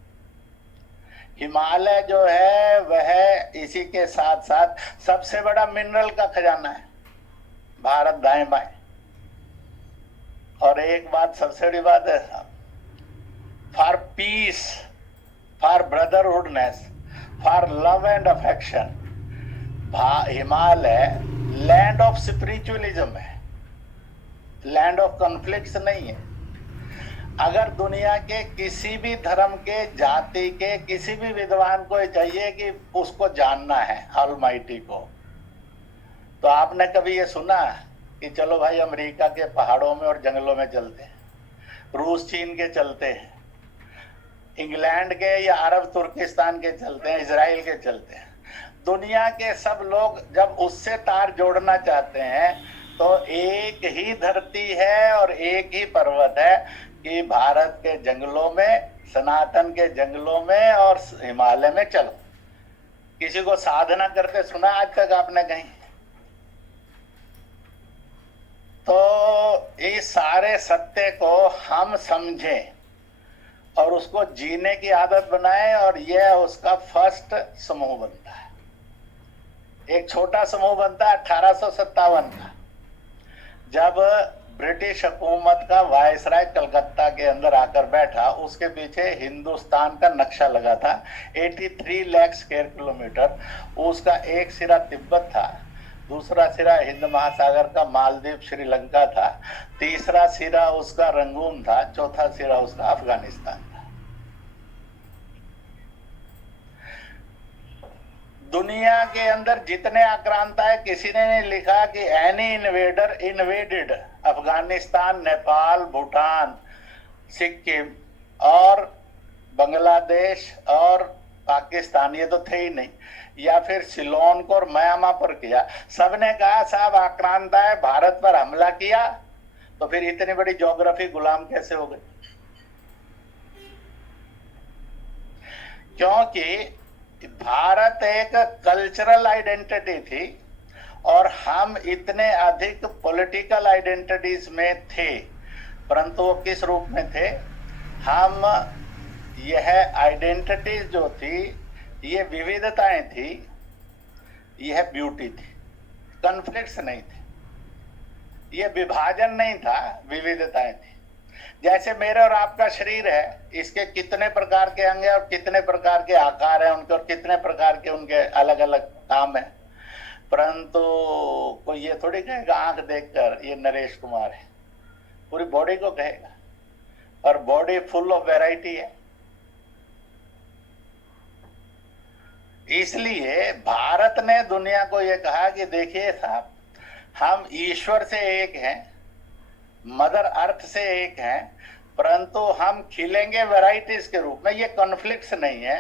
हिमालय जो है वह इसी के साथ साथ सबसे बड़ा मिनरल का खजाना है। भारत दाएं बाएं। और एक बात सबसे बड़ी बात है, for peace, for brotherhoodness, for love and affection, Himalaya land of spiritualism है, लैंड ऑफ कॉन्फ्लिक्ट्स नहीं है। अगर दुनिया के किसी भी धर्म के, जाति के किसी भी विद्वान को चाहिए कि उसको जानना है ऑलमाइटी को, तो आपने कभी ये सुना कि चलो भाई अमेरिका के पहाड़ों में और जंगलों में चलते हैं, रूस चीन के चलते हैं, इंग्लैंड के या अरब तुर्किस्तान के चलते हैं, इजराइल के चलते हैं? दुनिया के सब लोग जब उससे तार जोड़ना चाहते हैं तो एक ही धरती है और एक ही पर्वत है कि भारत के जंगलों में, सनातन के जंगलों में और हिमालय में चलो। किसी को साधना करते सुना आज तक आपने कहीं? तो इस सारे सत्य को हम समझें और उसको जीने की आदत बनाए, और यह उसका फर्स्ट समूह बनता है। एक छोटा समूह बनता है 1857 का, जब ब्रिटिश हुकूमत का वायसराय कलकत्ता के अंदर आकर बैठा। उसके पीछे हिंदुस्तान का नक्शा लगा था, 83 लाख स्क्वायर किलोमीटर। उसका एक सिरा तिब्बत था, दूसरा सिरा हिंद महासागर का मालदीव श्रीलंका था, तीसरा सिरा उसका रंगून था, चौथा सिरा उसका अफगानिस्तान था। दुनिया के अंदर जितने आक्रांता है, किसी ने नहीं लिखा कि any invader invaded Afghanistan, Nepal, Bhutan, Sikkim और बांग्लादेश और पाकिस्तान, ये तो थे ही नहीं, या फिर सिलोन को और म्यांमार पर किया। सबने कहा साहब आक्रांता है, भारत पर हमला किया, तो फिर इतनी बड़ी ज्योग्राफी गुलाम कैसे हो गई? क्योंकि भारत एक कल्चरल आइडेंटिटी थी और हम इतने अधिक पॉलिटिकल आइडेंटिटीज में थे, परंतु वो किस रूप में थे? हम, यह आइडेंटिटीज जो थी, ये विविधताएं थी, यह ब्यूटी थी, कॉन्फ्लिक्ट्स नहीं थे, ये विभाजन नहीं था, विविधताएं थी। जैसे मेरे और आपका शरीर है, इसके कितने प्रकार के अंग हैं और कितने प्रकार के आकार हैं उनके, और कितने प्रकार के उनके अलग अलग काम है, परंतु कोई ये थोड़ी कहेगा आंख देखकर ये नरेश कुमार है, पूरी बॉडी को कहेगा, और बॉडी फुल ऑफ वैरायटी है। इसलिए भारत ने दुनिया को ये कहा कि देखिए साहब, हम ईश्वर से एक हैं, मदर अर्थ से एक हैं, परंतु हम खिलेंगे वैराइटीज के रूप में, ये कॉन्फ्लिक्ट्स नहीं है।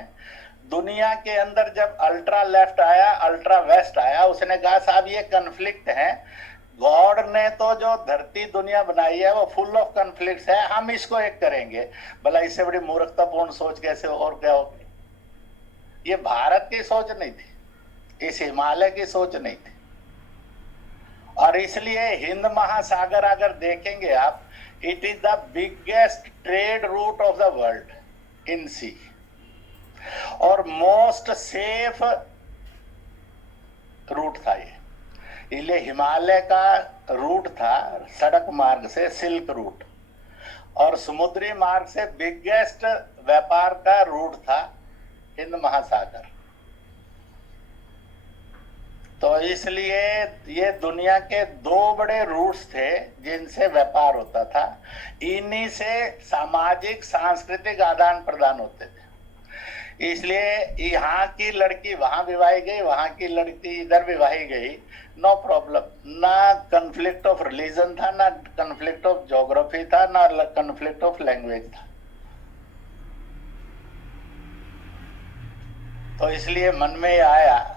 दुनिया के अंदर जब अल्ट्रा लेफ्ट आया, अल्ट्रा वेस्ट आया, उसने कहा साहब ये कॉन्फ्लिक्ट है, गॉड ने तो जो धरती दुनिया बनाई है वो फुल ऑफ कॉन्फ्लिक्ट्स है, हम इसको एक करेंगे। भला इससे बड़ी मूर्खतापूर्ण सोच कैसे और क्या होगी? ये भारत की सोच नहीं थी, इस हिमालय की सोच नहीं थी। और इसलिए हिंद महासागर अगर देखेंगे आप, it is the biggest trade route of the world in sea, और मोस्ट सेफ रूट था ये। इसलिए हिमालय का रूट था सड़क मार्ग से सिल्क रूट, और समुद्री मार्ग से बिगेस्ट व्यापार का रूट था हिंद महासागर। तो इसलिए ये दुनिया के दो बड़े रूट्स थे जिनसे व्यापार होता था, इन्हीं से सामाजिक सांस्कृतिक आदान प्रदान होते थे। इसलिए यहाँ की लड़की वहां विवाही गई, वहां की लड़की इधर विवाही गई, नो प्रॉब्लम। ना कन्फ्लिक्ट ऑफ रिलीजन था, ना कन्फ्लिक्ट ऑफ ज्योग्राफी था, ना कन्फ्लिक्ट ऑफ लैंग्वेज था। तो इसलिए मन में आया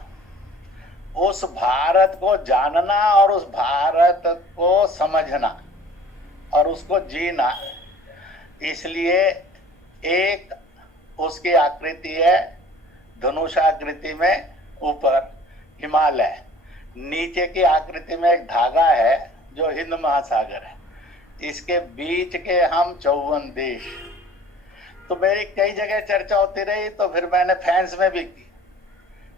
उस भारत को जानना और उस भारत को समझना और उसको जीना। इसलिए एक उसकी आकृति है धनुष आकृति में, ऊपर हिमालय, नीचे की आकृति में एक धागा है जो हिंद महासागर है, इसके बीच के हम 54 देश। तो मेरी कई जगह चर्चा होती रही, तो फिर मैंने फैंस में भी की,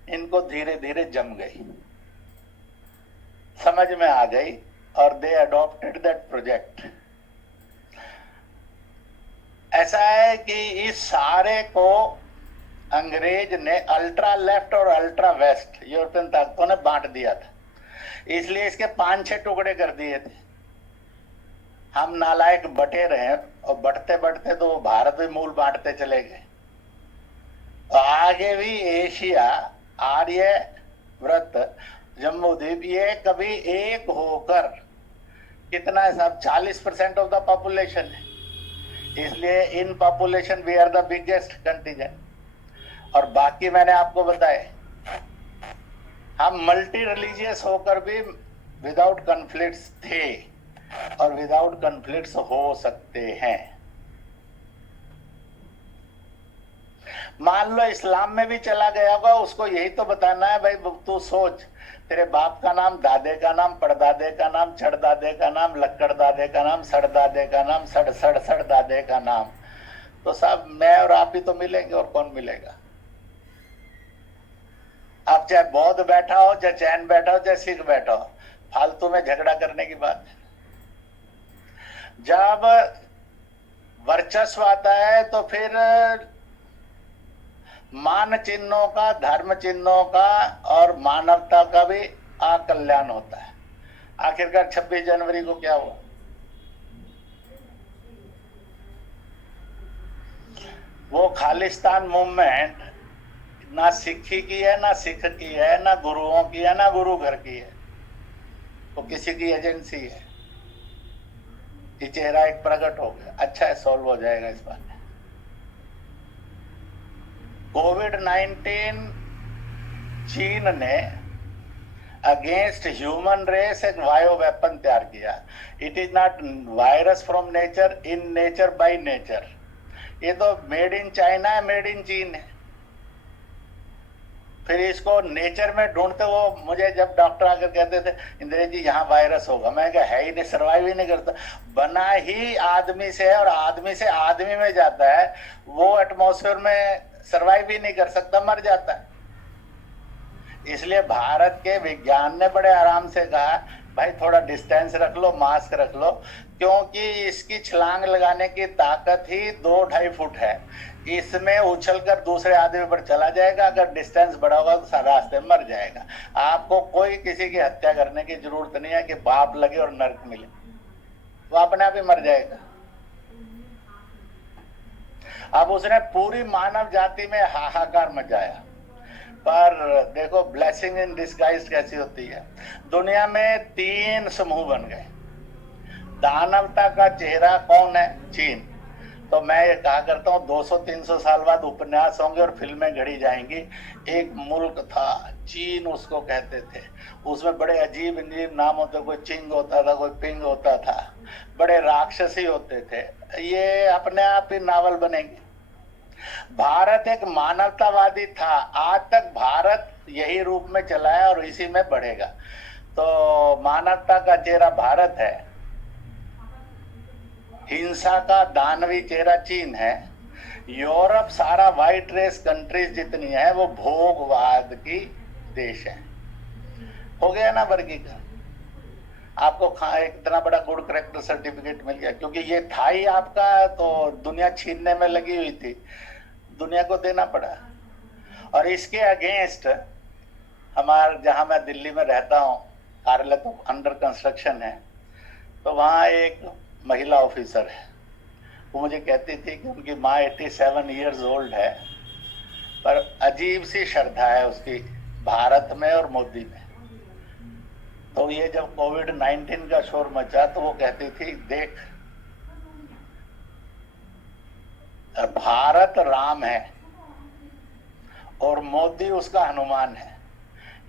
इनको धीरे धीरे जम गई, समझ में आ गई, और दे अडॉप्टेड दैट प्रोजेक्ट। ऐसा है कि इस सारे को अंग्रेज ने अल्ट्रा लेफ्ट और अल्ट्रा वेस्ट यूरोपियन ताकतों ने बांट दिया था, इसलिए इसके 5-6 टुकड़े कर दिए थे। हम नालायक बटे रहे, और बढ़ते बढ़ते तो भारत भी मूल बांटते चले गए। तो आगे भी एशिया, आर्य व्रत, जम्बूद्वीप, ये कभी एक होकर कितना है साहब, 40% ऑफ द पॉपुलेशन है। इसलिए in population we are the biggest contingent. और बाकी मैंने आपको बताए हम मल्टी रिलीजियस होकर भी विदाउट कन्फ्लिक्ट्स थे और विदाउट कन्फ्लिक्ट्स हो सकते हैं। मान लो इस्लाम में भी चला गया होगा, उसको यही तो बताना है भाई, तू सोच, तेरे बाप का नाम, दादे का नाम, परदादे का नाम, चढ़दादे का नाम, लक्कड़ दादे का नाम, सड़दादे का नाम, सड़ दादे का नाम, तो साहब मैं और आप ही तो मिलेंगे, और कौन मिलेगा। आप चाहे बौद्ध बैठा हो, चाहे जैन बैठा हो, चाहे सिख बैठा हो, फालतू में झगड़ा करने की बात है। जब वर्चस्व आता है तो फिर मान चिन्हों का, धर्म चिन्हों का और मानवता का भी अकल्याण होता है। आखिरकार 26 जनवरी को क्या हुआ? वो खालिस्तान मूवमेंट ना सिक्खी की है, ना सिख की है, ना गुरुओं की है, ना गुरु घर की है, वो किसी की एजेंसी है। ये चेहरा एक प्रकट हो गया, अच्छा है, सॉल्व हो जाएगा इस बात। कोविड-19 चीन ने अगेंस्ट ह्यूमन रेस एक बायो वेपन तैयार किया। It is not virus from nature, in nature by nature. ये तो मेड इन चाइना है, मेड इन चीन है। फिर इसको नेचर में ढूंढते, वो मुझे जब डॉक्टर आकर कहते थे इंद्र जी यहाँ वायरस होगा, मैं क्या है ही नहीं, सर्वाइव ही नहीं करता। बना ही आदमी से है और आदमी से आदमी में जाता है, वो एटमॉस्फेयर में सर्वाइव ही नहीं कर सकता, मर जाता है। इसलिए भारत के विज्ञान ने बड़े आराम से कहा भाई थोड़ा डिस्टेंस रख लो, मास्क रख लो, क्योंकि इसकी छलांग लगाने की ताकत ही 2-2.5 फुट है। इसमें उछलकर दूसरे आदमी पर चला जाएगा, अगर डिस्टेंस बड़ा होगा तो रास्ते में मर जाएगा। आपको कोई किसी की हत्या करने की जरूरत नहीं है कि पाप लगे और नरक मिले, वो अपने आप ही मर जाएगा। अब उसने पूरी मानव जाति में हाहाकार मचाया, पर देखो ब्लेसिंग इन डिस्गाइज कैसी होती है। दुनिया में 3 समूह बन गए। दानवता का चेहरा कौन है? चीन। तो मैं ये कहा करता हूँ 200-300 साल बाद उपन्यास होंगे और फिल्में घड़ी जाएंगी। एक मुल्क था चीन, उसको कहते थे, उसमें बड़े अजीब अजीब नाम होते, कोई चिंग होता था, कोई पिंग होता था, बड़े राक्षसी होते थे। ये अपने आप ही नावल बनेंगे। भारत एक मानवतावादी था, आज तक भारत यही रूप में चला है और इसी में बढ़ेगा। तो मानवता का चेहरा भारत है, हिंसा का दानवी चेहरा चीन है। यूरोप सारा व्हाइट रेस कंट्रीज जितनी है वो भोगवाद की देश है। हो गया ना वर्गीकरण। आपको इतना बड़ा गुड करेक्टर सर्टिफिकेट मिल गया, क्योंकि ये था ही आपका, तो दुनिया छीनने में लगी हुई थी, दुनिया को देना पड़ा। और इसके अगेंस्ट हमारे, जहां मैं दिल्ली में रहता हूँ, कार्यालय तो अंडर कंस्ट्रक्शन है, तो वहाँ एक महिला ऑफिसर है, वो मुझे कहती थी कि उनकी माँ 87 इयर्स ओल्ड है, पर अजीब सी श्रद्धा है उसकी भारत में और मोदी में। तो ये जब कोविड-19 का शोर मचा तो वो कहती थी देख, भारत राम है और मोदी उसका हनुमान है।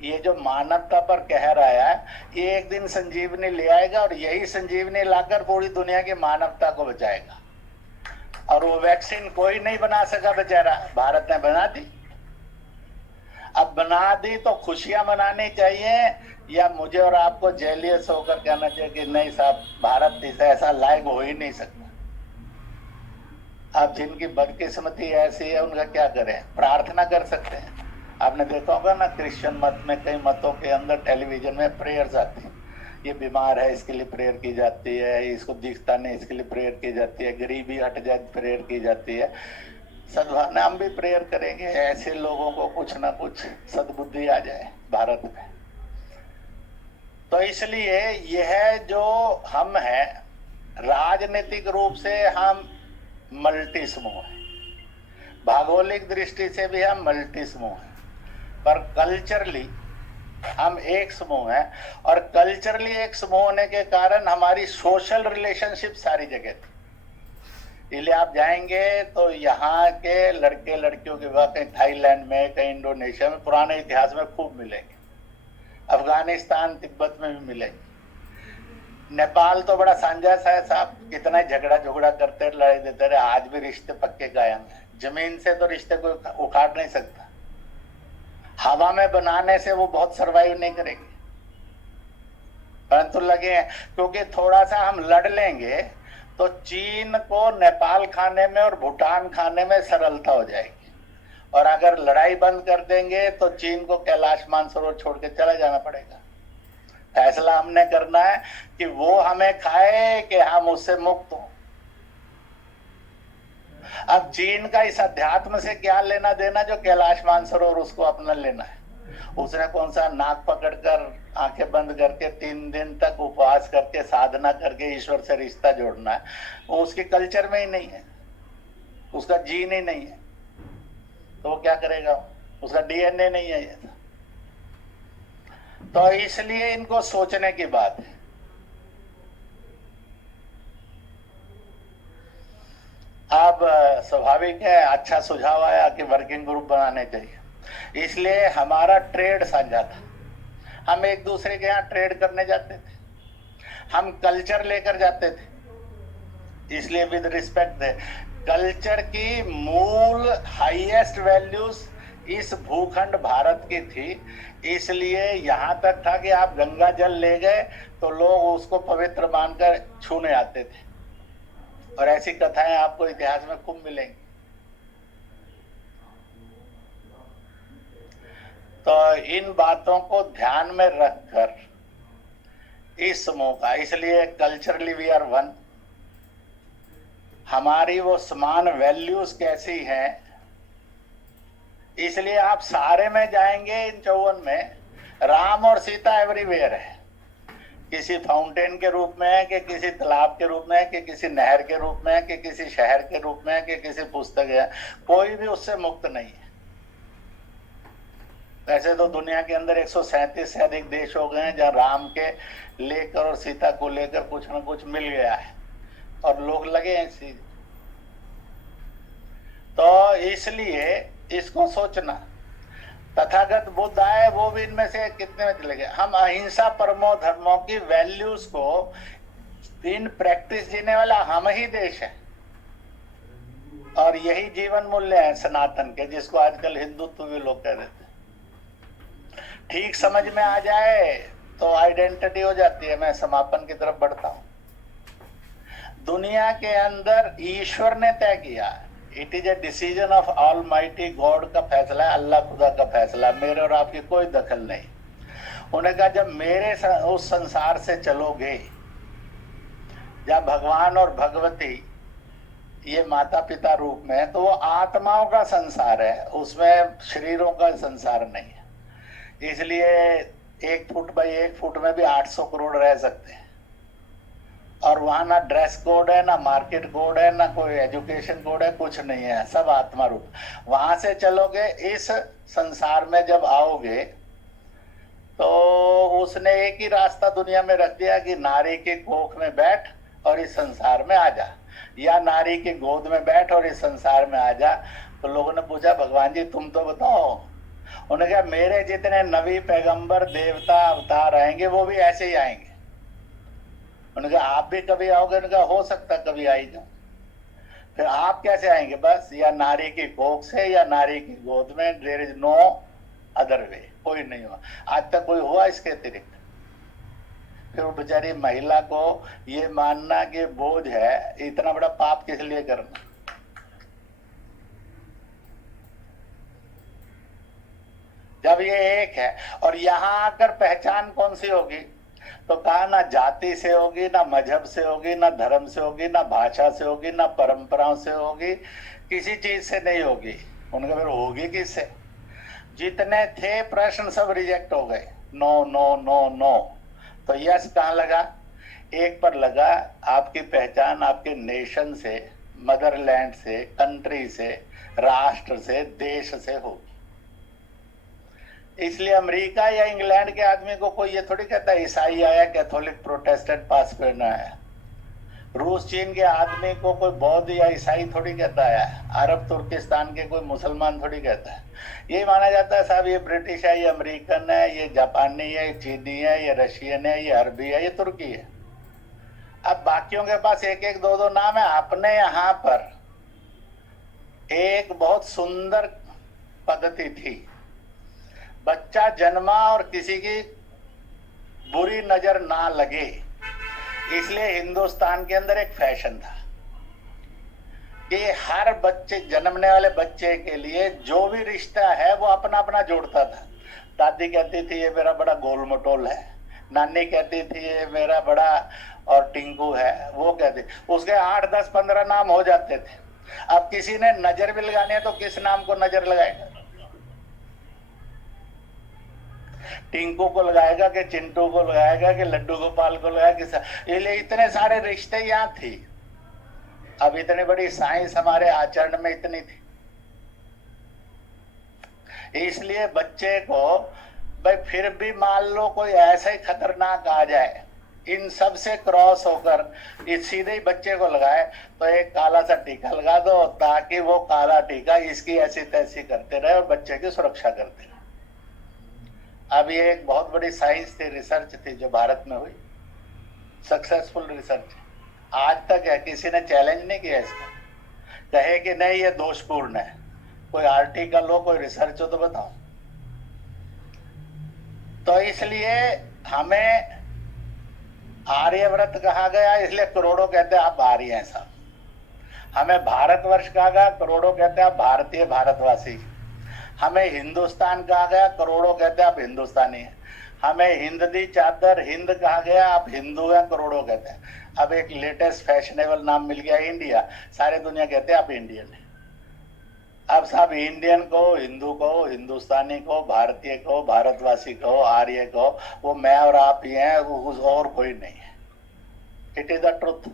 ये जो मानवता पर कह रहा है, ये एक दिन संजीवनी ले आएगा और यही संजीवनी लाकर पूरी दुनिया की मानवता को बचाएगा। और वो वैक्सीन कोई नहीं बना सका बेचारा, भारत ने बना दी। अब बना दी तो खुशियां मनानी चाहिए, या मुझे और आपको जेलियस होकर कहना चाहिए कि नहीं साहब, भारत इसे ऐसा लायक हो ही नहीं सकता। अब जिनकी बदकिस्मती ऐसी है उनका क्या करें, प्रार्थना कर सकते हैं। आपने देखा होगा ना, क्रिश्चियन मत में कई मतों के अंदर टेलीविजन में प्रेयर्स आती हैं, ये बीमार है इसके लिए प्रेयर की जाती है, इसको दिखता नहीं इसके लिए प्रेयर की जाती है, गरीबी हट जाए प्रेयर की जाती है। सद्भावना, हम भी प्रेयर करेंगे ऐसे लोगों को कुछ ना कुछ सद्बुद्धि आ जाए भारत में। तो इसलिए यह जो हम हैं, राजनीतिक रूप से हम मल्टी समूह है, भौगोलिक दृष्टि से भी हम मल्टी समूह है, पर कल्चरली हम एक समूह है। और कल्चरली एक समूह होने के कारण हमारी सोशल रिलेशनशिप सारी जगह थी। इसलिए आप जाएंगे तो यहाँ के लड़के लड़कियों के विवाह कहीं थाईलैंड में, कहीं इंडोनेशिया में, पुराने इतिहास में खूब मिलेंगे। अफगानिस्तान तिब्बत में भी मिलेंगे। नेपाल तो बड़ा साझा सा है साहब, कितना झगड़ा झगड़ा करते लड़ाई देते रहे, आज भी रिश्ते पक्के कायम है। जमीन से तो रिश्ते को उखाड़ नहीं सकता, हवा में बनाने से वो बहुत सरवाइव नहीं करेंगे, परंतु लगे हैं क्योंकि थोड़ा सा हम लड़ लेंगे तो चीन को नेपाल खाने में और भूटान खाने में सरलता हो जाएगी, और अगर लड़ाई बंद कर देंगे तो चीन को कैलाश मानसरोवर छोड़ के चला जाना पड़ेगा। फैसला हमने करना है कि वो हमें खाए कि हम उससे मुक्त हों। अब चीन का इस अध्यात्म से क्या लेना देना जो कैलाश मानसरोवर उसको अपना लेना है। उसने कौन सा नाक पकड़कर आंखें बंद करके 3 दिन तक उपवास करके साधना करके ईश्वर से रिश्ता जोड़ना है, वो उसके कल्चर में ही नहीं है, उसका जीन ही नहीं है, तो वो क्या करेगा, उसका डीएनए नहीं है ये। तो इसलिए इनको सोचने की बात है। अब स्वाभाविक है, अच्छा सुझाव आया कि वर्किंग ग्रुप बनाने चाहिए, इसलिए हमारा ट्रेड साझा था। हम एक दूसरे के यहाँ ट्रेड करने जाते थे, हम कल्चर लेकर जाते थे, इसलिए विद रिस्पेक्ट दे कल्चर की मूल हाईएस्ट वैल्यूज इस भूखंड भारत की थी, इसलिए यहाँ तक था कि आप गंगा जल ले गए तो लोग उसको पवित्र मानकर छूने आते थे, और ऐसी कथाएं आपको इतिहास में खूब मिलेंगी। तो इन बातों को ध्यान में रखकर इस समूह का, इसलिए कल्चरली वी आर वन, हमारी वो समान वैल्यूज कैसी हैं, इसलिए आप सारे में जाएंगे इन 54 में, राम और सीता एवरीवेयर है, किसी फाउंटेन के रूप में है कि किसी तालाब के रूप में है कि किसी नहर के रूप में है कि किसी शहर के रूप में है कि किसी पुस्तक है, कोई भी उससे मुक्त नहीं है। वैसे तो दुनिया के अंदर 137 से अधिक देश हो गए हैं जहां राम के लेकर और सीता को लेकर कुछ न कुछ मिल गया है, और लोग लगे हैं इसी। तो इसलिए इसको सोचना, तथागत बुद्ध आए वो भी इनमें से कितने में चले गए। हम अहिंसा परमो धर्मों की वैल्यूज को इन प्रैक्टिस जीने वाला हम ही देश है, और यही जीवन मूल्य है सनातन के, जिसको आजकल हिंदुत्व भी लोग कह देते हैं। ठीक समझ में आ जाए तो आइडेंटिटी हो जाती है। मैं समापन की तरफ बढ़ता हूं। दुनिया के अंदर ईश्वर ने तय किया, it is a decision of almighty God का फैसला है, अल्लाह खुदा का फैसला, मेरे और आपकी कोई दखल नहीं। उन्होंने कहा जब मेरे उस संसार से चलोगे, जब भगवान और भगवती ये माता पिता रूप में, तो वो आत्माओं का संसार है, उसमें शरीरों का संसार नहीं है। इसलिए 1 फुट बाई 1 फुट में भी 800 करोड़ रह सकते हैं, और वहां ना ड्रेस कोड है, ना मार्केट कोड है, ना कोई एजुकेशन कोड है, कुछ नहीं है, सब आत्मा रूप। वहां से चलोगे, इस संसार में जब आओगे तो उसने एक ही रास्ता दुनिया में रख दिया कि नारी के कोख में बैठ और इस संसार में आ जा, या नारी के गोद में बैठ और इस संसार में आ जा। तो लोगों ने पूछा भगवान जी तुम तो बताओ। उन्होंने कहा मेरे जितने नबी पैगंबर देवता अवतार आएंगे वो भी ऐसे ही आएंगे। उन्होंने कहा आप भी कभी आओगे? उन्होंने कहा हो सकता कभी आई जाऊं। फिर आप कैसे आएंगे? बस या नारी की कोख से या नारी की गोद में, there is no other way, कोई नहीं हुआ आज तक, कोई हुआ इसके अतिरिक्त। फिर वो बेचारी महिला को ये मानना कि बोझ है, इतना बड़ा पाप किस लिए करना। जब ये एक है, और यहां आकर पहचान कौन सी होगी? तो कहा ना जाति से होगी, ना मजहब से होगी, ना धर्म से होगी, ना भाषा से होगी, ना परंपराओं से होगी, किसी चीज से नहीं होगी। उनका फिर होगी किससे? जितने थे प्रश्न सब रिजेक्ट हो गए, नो नो नो नो। तो यस कहाँ लगा? एक पर लगा, आपकी पहचान आपके नेशन से, मदरलैंड से, कंट्री से, राष्ट्र से, देश से होगी। इसलिए अमेरिका या इंग्लैंड के आदमी को कोई ये थोड़ी कहता है ईसाई आया, कैथोलिक, प्रोटेस्टेंट, पास करना आया। रूस चीन के आदमी को कोई बौद्ध या ईसाई थोड़ी कहता है, अरब तुर्किस्तान के कोई मुसलमान थोड़ी कहता है। ये माना जाता है साहब ये ब्रिटिश है, ये अमेरिकन है, ये जापानी है, ये चीनी है, ये रशियन है, ये अरबी है, ये तुर्की है। अब बाकियों के पास एक एक दो दो नाम है। अपने यहाँ पर एक बहुत सुंदर पद्धति थी, बच्चा जन्मा और किसी की बुरी नजर ना लगे, इसलिए हिंदुस्तान के अंदर एक फैशन था कि हर बच्चे, जन्मने वाले बच्चे के लिए जो भी रिश्ता है वो अपना अपना जोड़ता था। दादी कहती थी ये मेरा बड़ा गोल मटोल है, नानी कहती थी ये मेरा बड़ा और टिंकू है, वो कहती, उसके 8 10 15 नाम हो जाते थे। अब किसी ने नजर भी लगानी है तो किस नाम को नजर लगाएगा? टिंकू को लगाएगा कि चिंटू को लगाएगा कि लड्डू गोपाल को लगाएगा? इसलिए इतने सारे रिश्ते यहाँ थी। अब इतनी बड़ी साइंस हमारे आचरण में इतनी थी, इसलिए बच्चे को भाई फिर भी मान लो कोई ऐसा ही खतरनाक आ जाए, इन सब से क्रॉस होकर इस सीधे ही बच्चे को लगाए तो एक काला सा टीका लगा दो, ताकि वो काला टीका इसकी ऐसी तैसी करते रहे और बच्चे की सुरक्षा करते रहे। अब ये एक बहुत बड़ी साइंस थी, रिसर्च थी जो भारत में हुई, सक्सेसफुल रिसर्च। आज तक है, किसी ने चैलेंज नहीं किया इसका, कहे कि नहीं ये दोषपूर्ण है। कोई आर्टिकल हो, कोई रिसर्च हो तो बताओ। तो इसलिए हमें आर्यव्रत कहा गया, इसलिए करोड़ों कहते हैं आप आर्य हैं साहब। हमें भारतवर्ष कहा गया, करोड़ों कहते हैं आप भारतीय, भारतवासी। हमें हिंदुस्तान कहा गया, करोड़ों कहते हैं आप हिंदुस्तानी हैं। हमें हिंद दी चादर, हिंद कहा गया, आप हिंदू हैं, करोड़ों कहते हैं। अब एक लेटेस्ट फैशनेबल नाम मिल गया इंडिया, सारे दुनिया कहते हैं आप इंडियन हैं। अब साहब इंडियन को, हिंदू को, हिंदुस्तानी को, भारतीय को, भारतवासी को, आर्य को, वो मैं और आप ही हैं, और कोई नहीं है। It is the truth.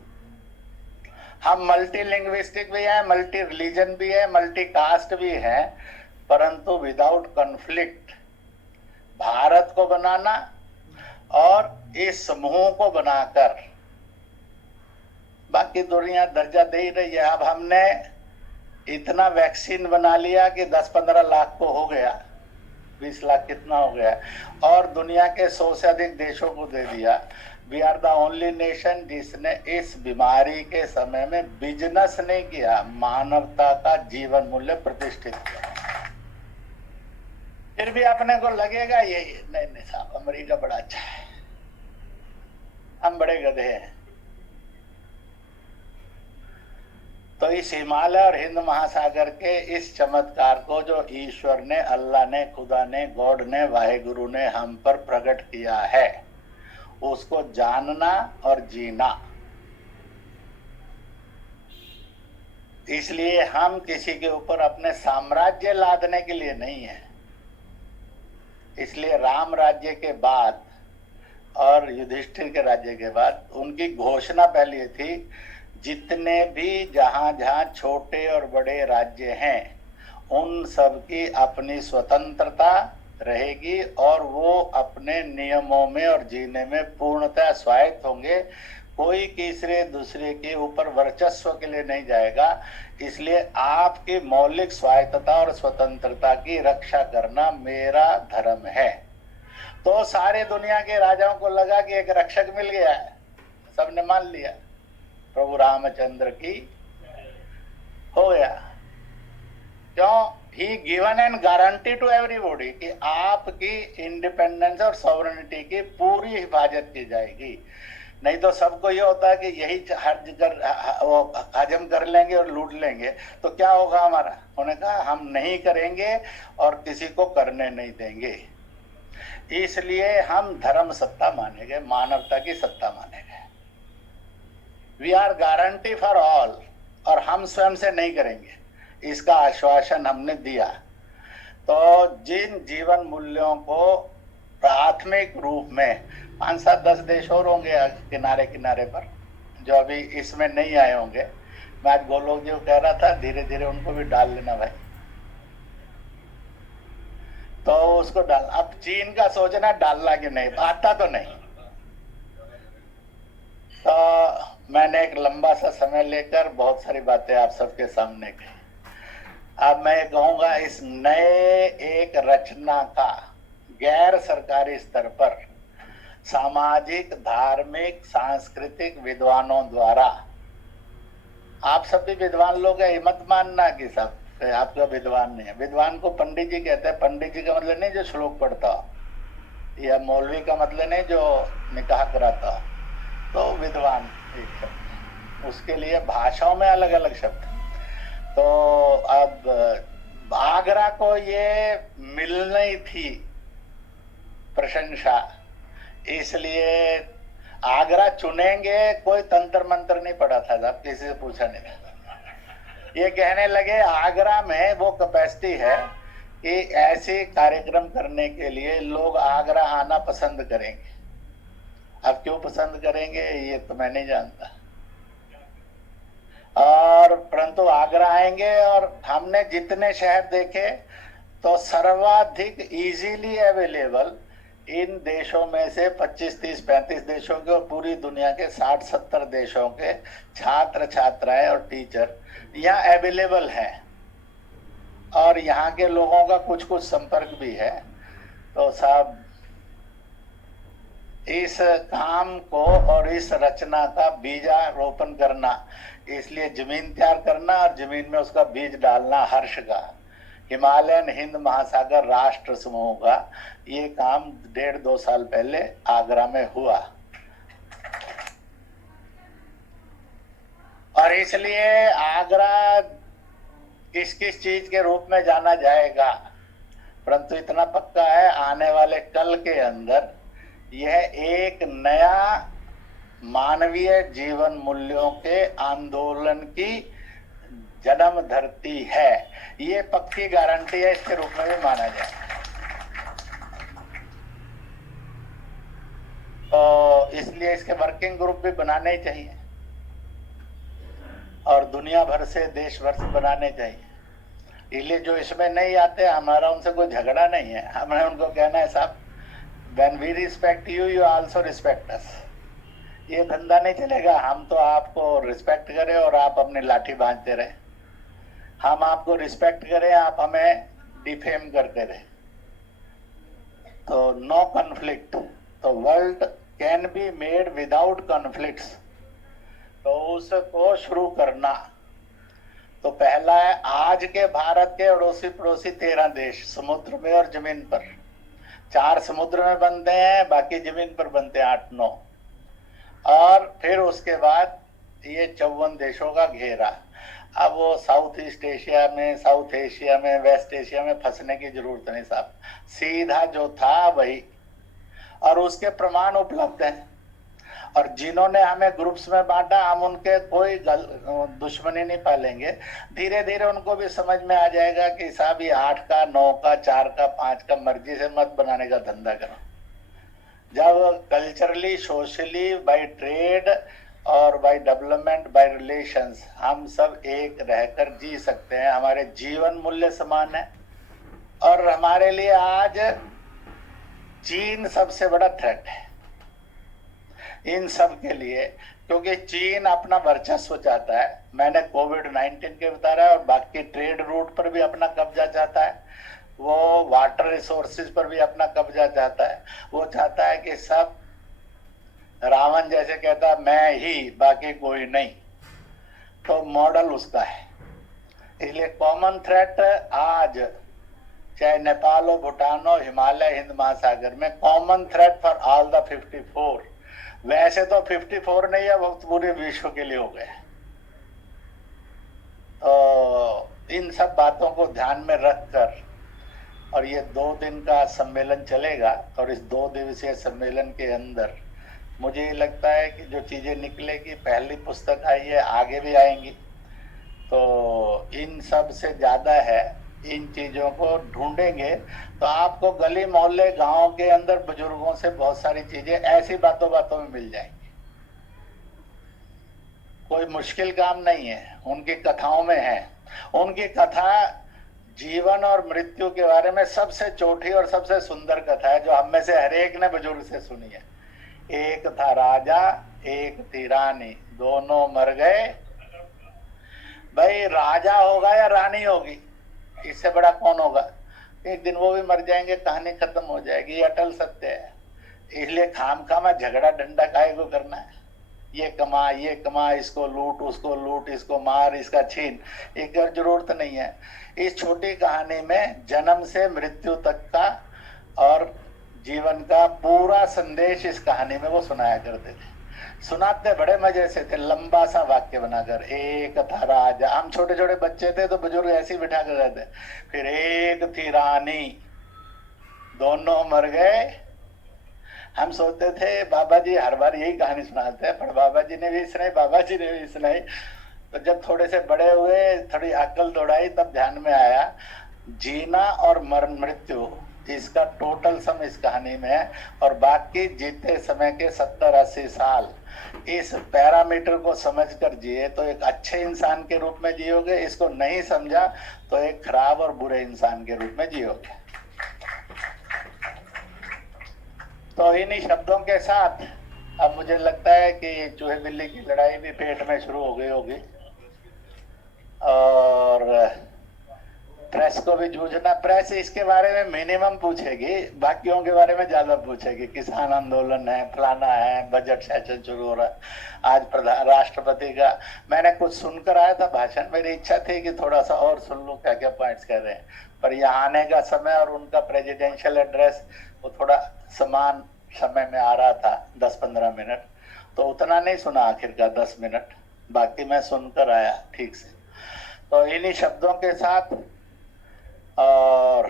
हम मल्टी लिंग्विस्टिक भी हैं, मल्टी रिलीजन भी है, मल्टी कास्ट भी है, परंतु विदाउट कॉन्फ्लिक्ट भारत को बनाना और इस समूह को बनाकर बाकी दुनिया दर्जा दे ही रही है। अब हमने इतना वैक्सीन बना लिया कि 10-15 लाख को हो गया, 20 लाख कितना हो गया, और दुनिया के 100 से अधिक देशों को दे दिया। We are the only nation जिसने इस बीमारी के समय में बिजनेस नहीं किया, मानवता का जीवन मूल्य प्रतिष्ठित किया। फिर भी अपने को लगेगा ये नहीं साहब अमेरिका बड़ा अच्छा है, हम बड़े गधे हैं। तो इस हिमालय और हिंद महासागर के इस चमत्कार को जो ईश्वर ने, अल्लाह ने, खुदा ने, गॉड ने, वाहेगुरु ने हम पर प्रकट किया है, उसको जानना और जीना। इसलिए हम किसी के ऊपर अपने साम्राज्य लादने के लिए नहीं है। इसलिए राम राज्य के बाद और युधिष्ठिर के राज्य के बाद उनकी घोषणा पहले थी, जितने भी जहां जहां छोटे और बड़े राज्य हैं उन सब की अपनी स्वतंत्रता रहेगी और वो अपने नियमों में और जीने में पूर्णतः स्वायत्त होंगे। कोई तीसरे दूसरे के ऊपर वर्चस्व के लिए नहीं जाएगा। इसलिए आपकी मौलिक स्वायत्तता और स्वतंत्रता की रक्षा करना मेरा धर्म है। तो सारे दुनिया के राजाओं को लगा कि एक रक्षक मिल गया है, सबने मान लिया, प्रभु रामचंद्र की हो गया। क्यों? He given an guarantee to everybody कि आपकी इंडिपेंडेंस और सॉवरेनिटी की पूरी हिफाजत की जाएगी। नहीं तो सबको ये होता है कि यही हजम कर लेंगे और लूट लेंगे तो क्या होगा हमारा। उन्होंने कहा हम नहीं करेंगे और किसी को करने नहीं देंगे। इसलिए हम धर्म सत्ता माने गए, मानवता की सत्ता माने गए। We are guarantee for all, और हम स्वयं से नहीं करेंगे, इसका आश्वासन हमने दिया। तो जिन जीवन मूल्यों को प्राथमिक रूप में 5-7-10 देश और होंगे किनारे किनारे पर जो अभी इसमें नहीं आए होंगे। मैं आज गोलोक जी को कह रहा था धीरे धीरे उनको भी डाल लेना भाई, तो उसको डाल। अब चीन का सोचना डालना कि नहीं, आता तो नहीं। तो मैंने एक लंबा सा समय लेकर बहुत सारी बातें आप सबके सामने कही। अब मैं कहूंगा इस नए एक रचना का गैर सरकारी स्तर पर सामाजिक, धार्मिक, सांस्कृतिक विद्वानों द्वारा, आप सब भी विद्वान लोग हैं, मत मानना कि सब आपका विद्वान नहीं है। विद्वान को पंडित जी कहते हैं। पंडित जी का मतलब नहीं जो श्लोक पढ़ता, या मौलवी का मतलब नहीं जो निकाह कराता, तो विद्वान एक शब्द, उसके लिए भाषाओं में अलग अलग शब्द। तो अब आगरा को ये मिलनी थी प्रशंसा, इसलिए आगरा चुनेंगे। कोई तंत्र मंत्र नहीं पड़ा था साहब, किसी से पूछा नहीं था। ये कहने लगे आगरा में वो कैपेसिटी है कि ऐसे कार्यक्रम करने के लिए लोग आगरा आना पसंद करेंगे। अब क्यों पसंद करेंगे ये तो मैं नहीं जानता, और परंतु आगरा आएंगे। और हमने जितने शहर देखे तो सर्वाधिक इजीली अवेलेबल इन देशों में से 25, 30, 35 देशों के और पूरी दुनिया के 60, 70 देशों के छात्र छात्राएं और टीचर यहाँ अवेलेबल हैं, और यहाँ के लोगों का कुछ कुछ संपर्क भी है। तो साहब इस काम को और इस रचना का बीजारोपण करना, इसलिए जमीन तैयार करना और जमीन में उसका बीज डालना हर्ष का, हिमालयन हिंद महासागर राष्ट्र समूह का ये काम 1.5-2 साल पहले आगरा में हुआ। और इसलिए आगरा किस किस चीज के रूप में जाना जाएगा, परंतु इतना पक्का है आने वाले कल के अंदर यह एक नया मानवीय जीवन मूल्यों के आंदोलन की जन्म धरती है। ये पक्की गारंटी है, इसके रूप में भी माना जाए। तो इसलिए इसके वर्किंग ग्रुप भी बनाने ही चाहिए, और दुनिया भर से, देश भर से बनाने चाहिए। इसलिए जो इसमें नहीं आते, हमारा उनसे कोई झगड़ा नहीं है। हमें उनको कहना है साहब, when we respect you, you also respect us। ये धंधा नहीं चलेगा। हम तो आपको रिस्पेक्ट करें और आप अपनी लाठी बांधते रहे, हम आपको रिस्पेक्ट करें, आप हमें डिफेम करते रहे। तो नो कॉन्फ्लिक्ट। तो world can be made without conflicts. तो उसको शुरू करना तो पहला है आज के भारत के अड़ोसी पड़ोसी 13 देश, समुद्र में और जमीन पर। 4 समुद्र में बनते हैं, बाकी जमीन पर बनते हैं 8-9। और फिर उसके बाद ये 54 देशों का घेरा। अब वो साउथ ईस्ट एशिया में, साउथ एशिया में, वेस्ट एशिया में फंसने की जरूरत नहीं साहब, सीधा जो था वही। और उसके प्रमाण उपलब्ध हैं। और जिन्होंने हमें ग्रुप्स में बांटा, हम उनके कोई दुश्मनी नहीं पालेंगे। धीरे धीरे उनको भी समझ में आ जाएगा कि साहब ये 8 का, 9 का, 4 का, 5 का मर्जी से मत बनाने का धंधा करो। जब कल्चरली, सोशली, बाय ट्रेड और बाय डेवलपमेंट, बाय रिलेशंस हम सब एक रहकर जी सकते हैं, हमारे जीवन मूल्य समान है। और हमारे लिए आज चीन सबसे बड़ा थ्रेट है इन सब के लिए, क्योंकि चीन अपना वर्चस्व चाहता है। मैंने कोविड-19 के बता रहा है, और बाकी ट्रेड रूट पर भी अपना कब्जा चाहता है, वो वाटर रिसोर्सेज पर भी अपना कब्जा चाहता है। वो चाहता है कि सब रावण जैसे कहता है मैं ही, बाकी कोई नहीं। तो मॉडल उसका है। इसलिए कॉमन थ्रेट आज चाहे नेपाल हो, भूटान हो, हिमालय, हिंद महासागर में common threat for all the 54। वैसे तो 54 नहीं है, वो पूरे विश्व के लिए हो गए। तो इन सब बातों को ध्यान में रखकर, और ये 2 दिन का सम्मेलन चलेगा, और इस 2 दिवसीय सम्मेलन के अंदर मुझे ये लगता है कि जो चीजें निकलेगी, पहली पुस्तक आई है, आगे भी आएंगी, तो इन सब से ज्यादा है। इन चीजों को ढूंढेंगे तो आपको गली मोहल्ले गांव के अंदर बुजुर्गों से बहुत सारी चीजें ऐसी बातों बातों में मिल जाएंगी। कोई मुश्किल काम नहीं है, उनकी कथाओं में है। उनकी कथा जीवन और मृत्यु के बारे में सबसे चोटी और सबसे सुंदर कथा है, जो हम में से हर एक ने बुजुर्ग से सुनी है। एक था राजा एक थी रानी, दोनों मर गए। भाई राजा होगा या रानी होगी, इससे बड़ा कौन होगा? एक दिन वो भी मर जाएंगे, कहानी खत्म हो जाएगी। ये अटल सत्य है। इसलिए खामखा झगड़ा डंडा काहे को करना है? ये कमा, इसको लूट, उसको लूट, इसको मार, इसका छीन, एक जरूरत नहीं है। इस छोटी कहानी में जन्म से मृत्यु तक का और जीवन का पूरा संदेश इस कहानी में वो सुनाया करते थे। सुनाते बड़े मजे से थे, लंबा सा वाक्य बनाकर। एक था राजा, हम छोटे छोटे बच्चे थे तो बुजुर्ग ऐसे ही बिठा कर रहते। फिर एक थी रानी, दोनों मर गए। हम सोचते थे बाबा जी हर बार यही कहानी सुनाते हैं, पर बाबा जी ने भी सुनाई, बाबा जी ने भी सुनाई। तो जब थोड़े से बड़े हुए, थोड़ी अक्ल दौड़ाई, तब ध्यान में आया जीना और मरण मृत्यु इसका टोटल सम इस कहानी में है। और बाकी जीते समय के 70-80 साल इस पैरामीटर को समझकर जिए तो एक अच्छे इंसान के रूप में जियोगे, इसको नहीं समझा तो एक खराब और बुरे इंसान के रूप में जियोगे। तो इन्हीं शब्दों के साथ अब मुझे लगता है कि चूहे बिल्ली की लड़ाई भी पेट में शुरू हो गई होगी और प्रेस को भी जूझना। प्रेस इसके बारे में मिनिमम पूछेगी, बाकियों के बारे में ज्यादा पूछेगी। किसान आंदोलन है, फलाना है, बजट सेशन शुरू हो रहा है, आज राष्ट्रपति का मैंने कुछ सुनकर आया था भाषण। मेरी इच्छा थी कि थोड़ा सा और सुन लूं क्या क्या पॉइंट्स कह रहे हैं, पर यहाँ आने का समय और उनका प्रेसिडेंशियल एड्रेस वो थोड़ा समान समय में आ रहा था, 10-15 मिनट, तो उतना नहीं सुना आखिर का 10 मिनट, बाकी मैं सुनकर आया ठीक से। तो इन्हीं शब्दों के साथ, और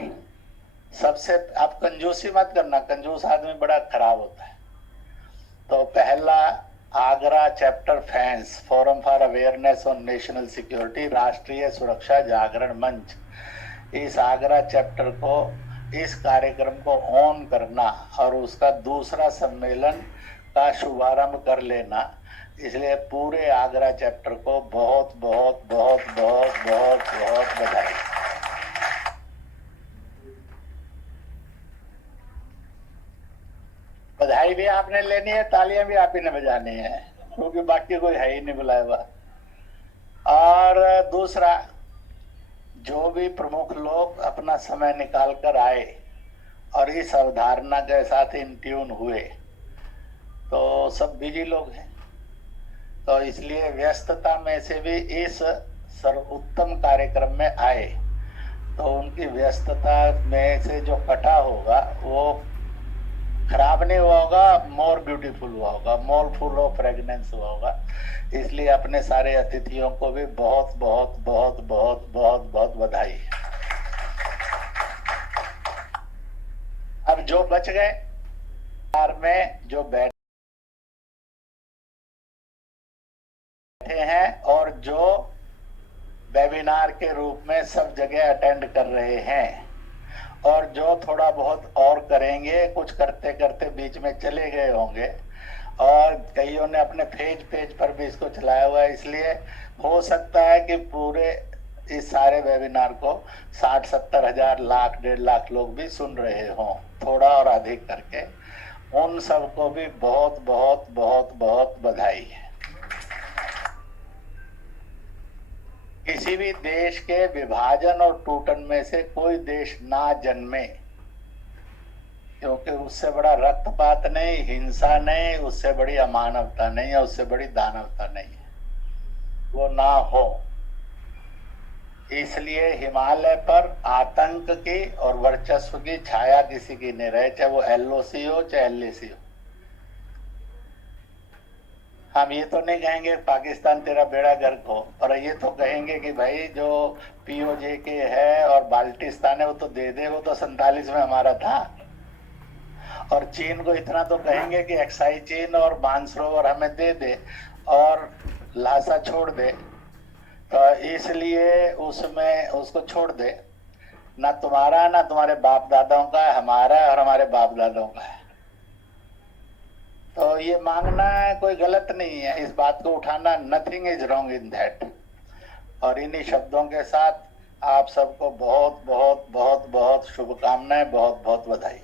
सबसे आप कंजूसी मत करना, कंजूस आदमी बड़ा खराब होता है। तो पहला Agra chapter fans, forum for awareness on national security, राष्ट्रीय सुरक्षा जागरण मंच, इस आगरा चैप्टर को, इस कार्यक्रम को ऑन करना और उसका दूसरा सम्मेलन का शुभारंभ कर लेना। इसलिए पूरे आगरा चैप्टर को बहुत बहुत बहुत बहुत बहुत बहुत बधाई। बधाई भी आपने लेनी है, तालियां भी आप ही ने बजानी है, क्योंकि बाकी कोई है ही नहीं बुलाया हुआ। और दूसरा, जो भी प्रमुख लोग अपना समय निकाल कर आए और इस अवधारणा के साथ इन ट्यून हुए, तो सब बिजी लोग हैं, तो इसलिए व्यस्तता में से भी इस सर्वोत्तम कार्यक्रम में आए, तो उनकी व्यस्तता में से जो कटा होगा वो खराब नहीं हुआ होगा, मोर ब्यूटीफुल हुआ होगा, मोर फुल ऑफ फ्रेगनेंस हुआ होगा। इसलिए अपने सारे अतिथियों को भी बहुत बहुत बहुत बहुत बहुत बहुत बधाई। अब जो बच गए में जो बैठे हैं और जो वेबिनार के रूप में सब जगह अटेंड कर रहे हैं, और जो थोड़ा बहुत और करेंगे, कुछ करते करते बीच में चले गए होंगे, और कईयों ने अपने पेज पर भी इसको चलाया हुआ है। इसलिए हो सकता है कि पूरे इस सारे वेबिनार को 60-70 हजार, लाख, 1.5 लाख लोग भी सुन रहे हों, थोड़ा और अधिक करके। उन सबको भी बहुत बहुत बहुत बहुत बधाई है। किसी भी देश के विभाजन और टूटन में से कोई देश ना जन्मे, क्योंकि उससे बड़ा रक्तपात नहीं, हिंसा नहीं, उससे बड़ी अमानवता नहीं है, उससे बड़ी दानवता नहीं है, वो ना हो। इसलिए हिमालय पर आतंक की और वर्चस्व की छाया किसी की नहीं रहे, चाहे वो LOC हो चाहे LAC हो। हम ये तो नहीं कहेंगे पाकिस्तान तेरा बेड़ा गर्क हो, पर ये तो कहेंगे कि भाई जो POJ के है और बाल्टिस्तान है वो तो दे दे, वो तो 47 में हमारा था। और चीन को इतना तो कहेंगे कि एक्साई चीन और मानसरोवर हमें दे दे और लासा छोड़ दे। तो इसलिए उसमें उसको छोड़ दे, ना तुम्हारा ना तुम्हारे बाप दादाओं का है, हमारा और हमारे बाप दादाओं का है। तो ये मांगना कोई गलत नहीं है, इस बात को उठाना, nothing is wrong in that. और इन्हीं शब्दों के साथ आप सबको बहुत बहुत बहुत बहुत शुभकामनाएं, बहुत बहुत बधाई।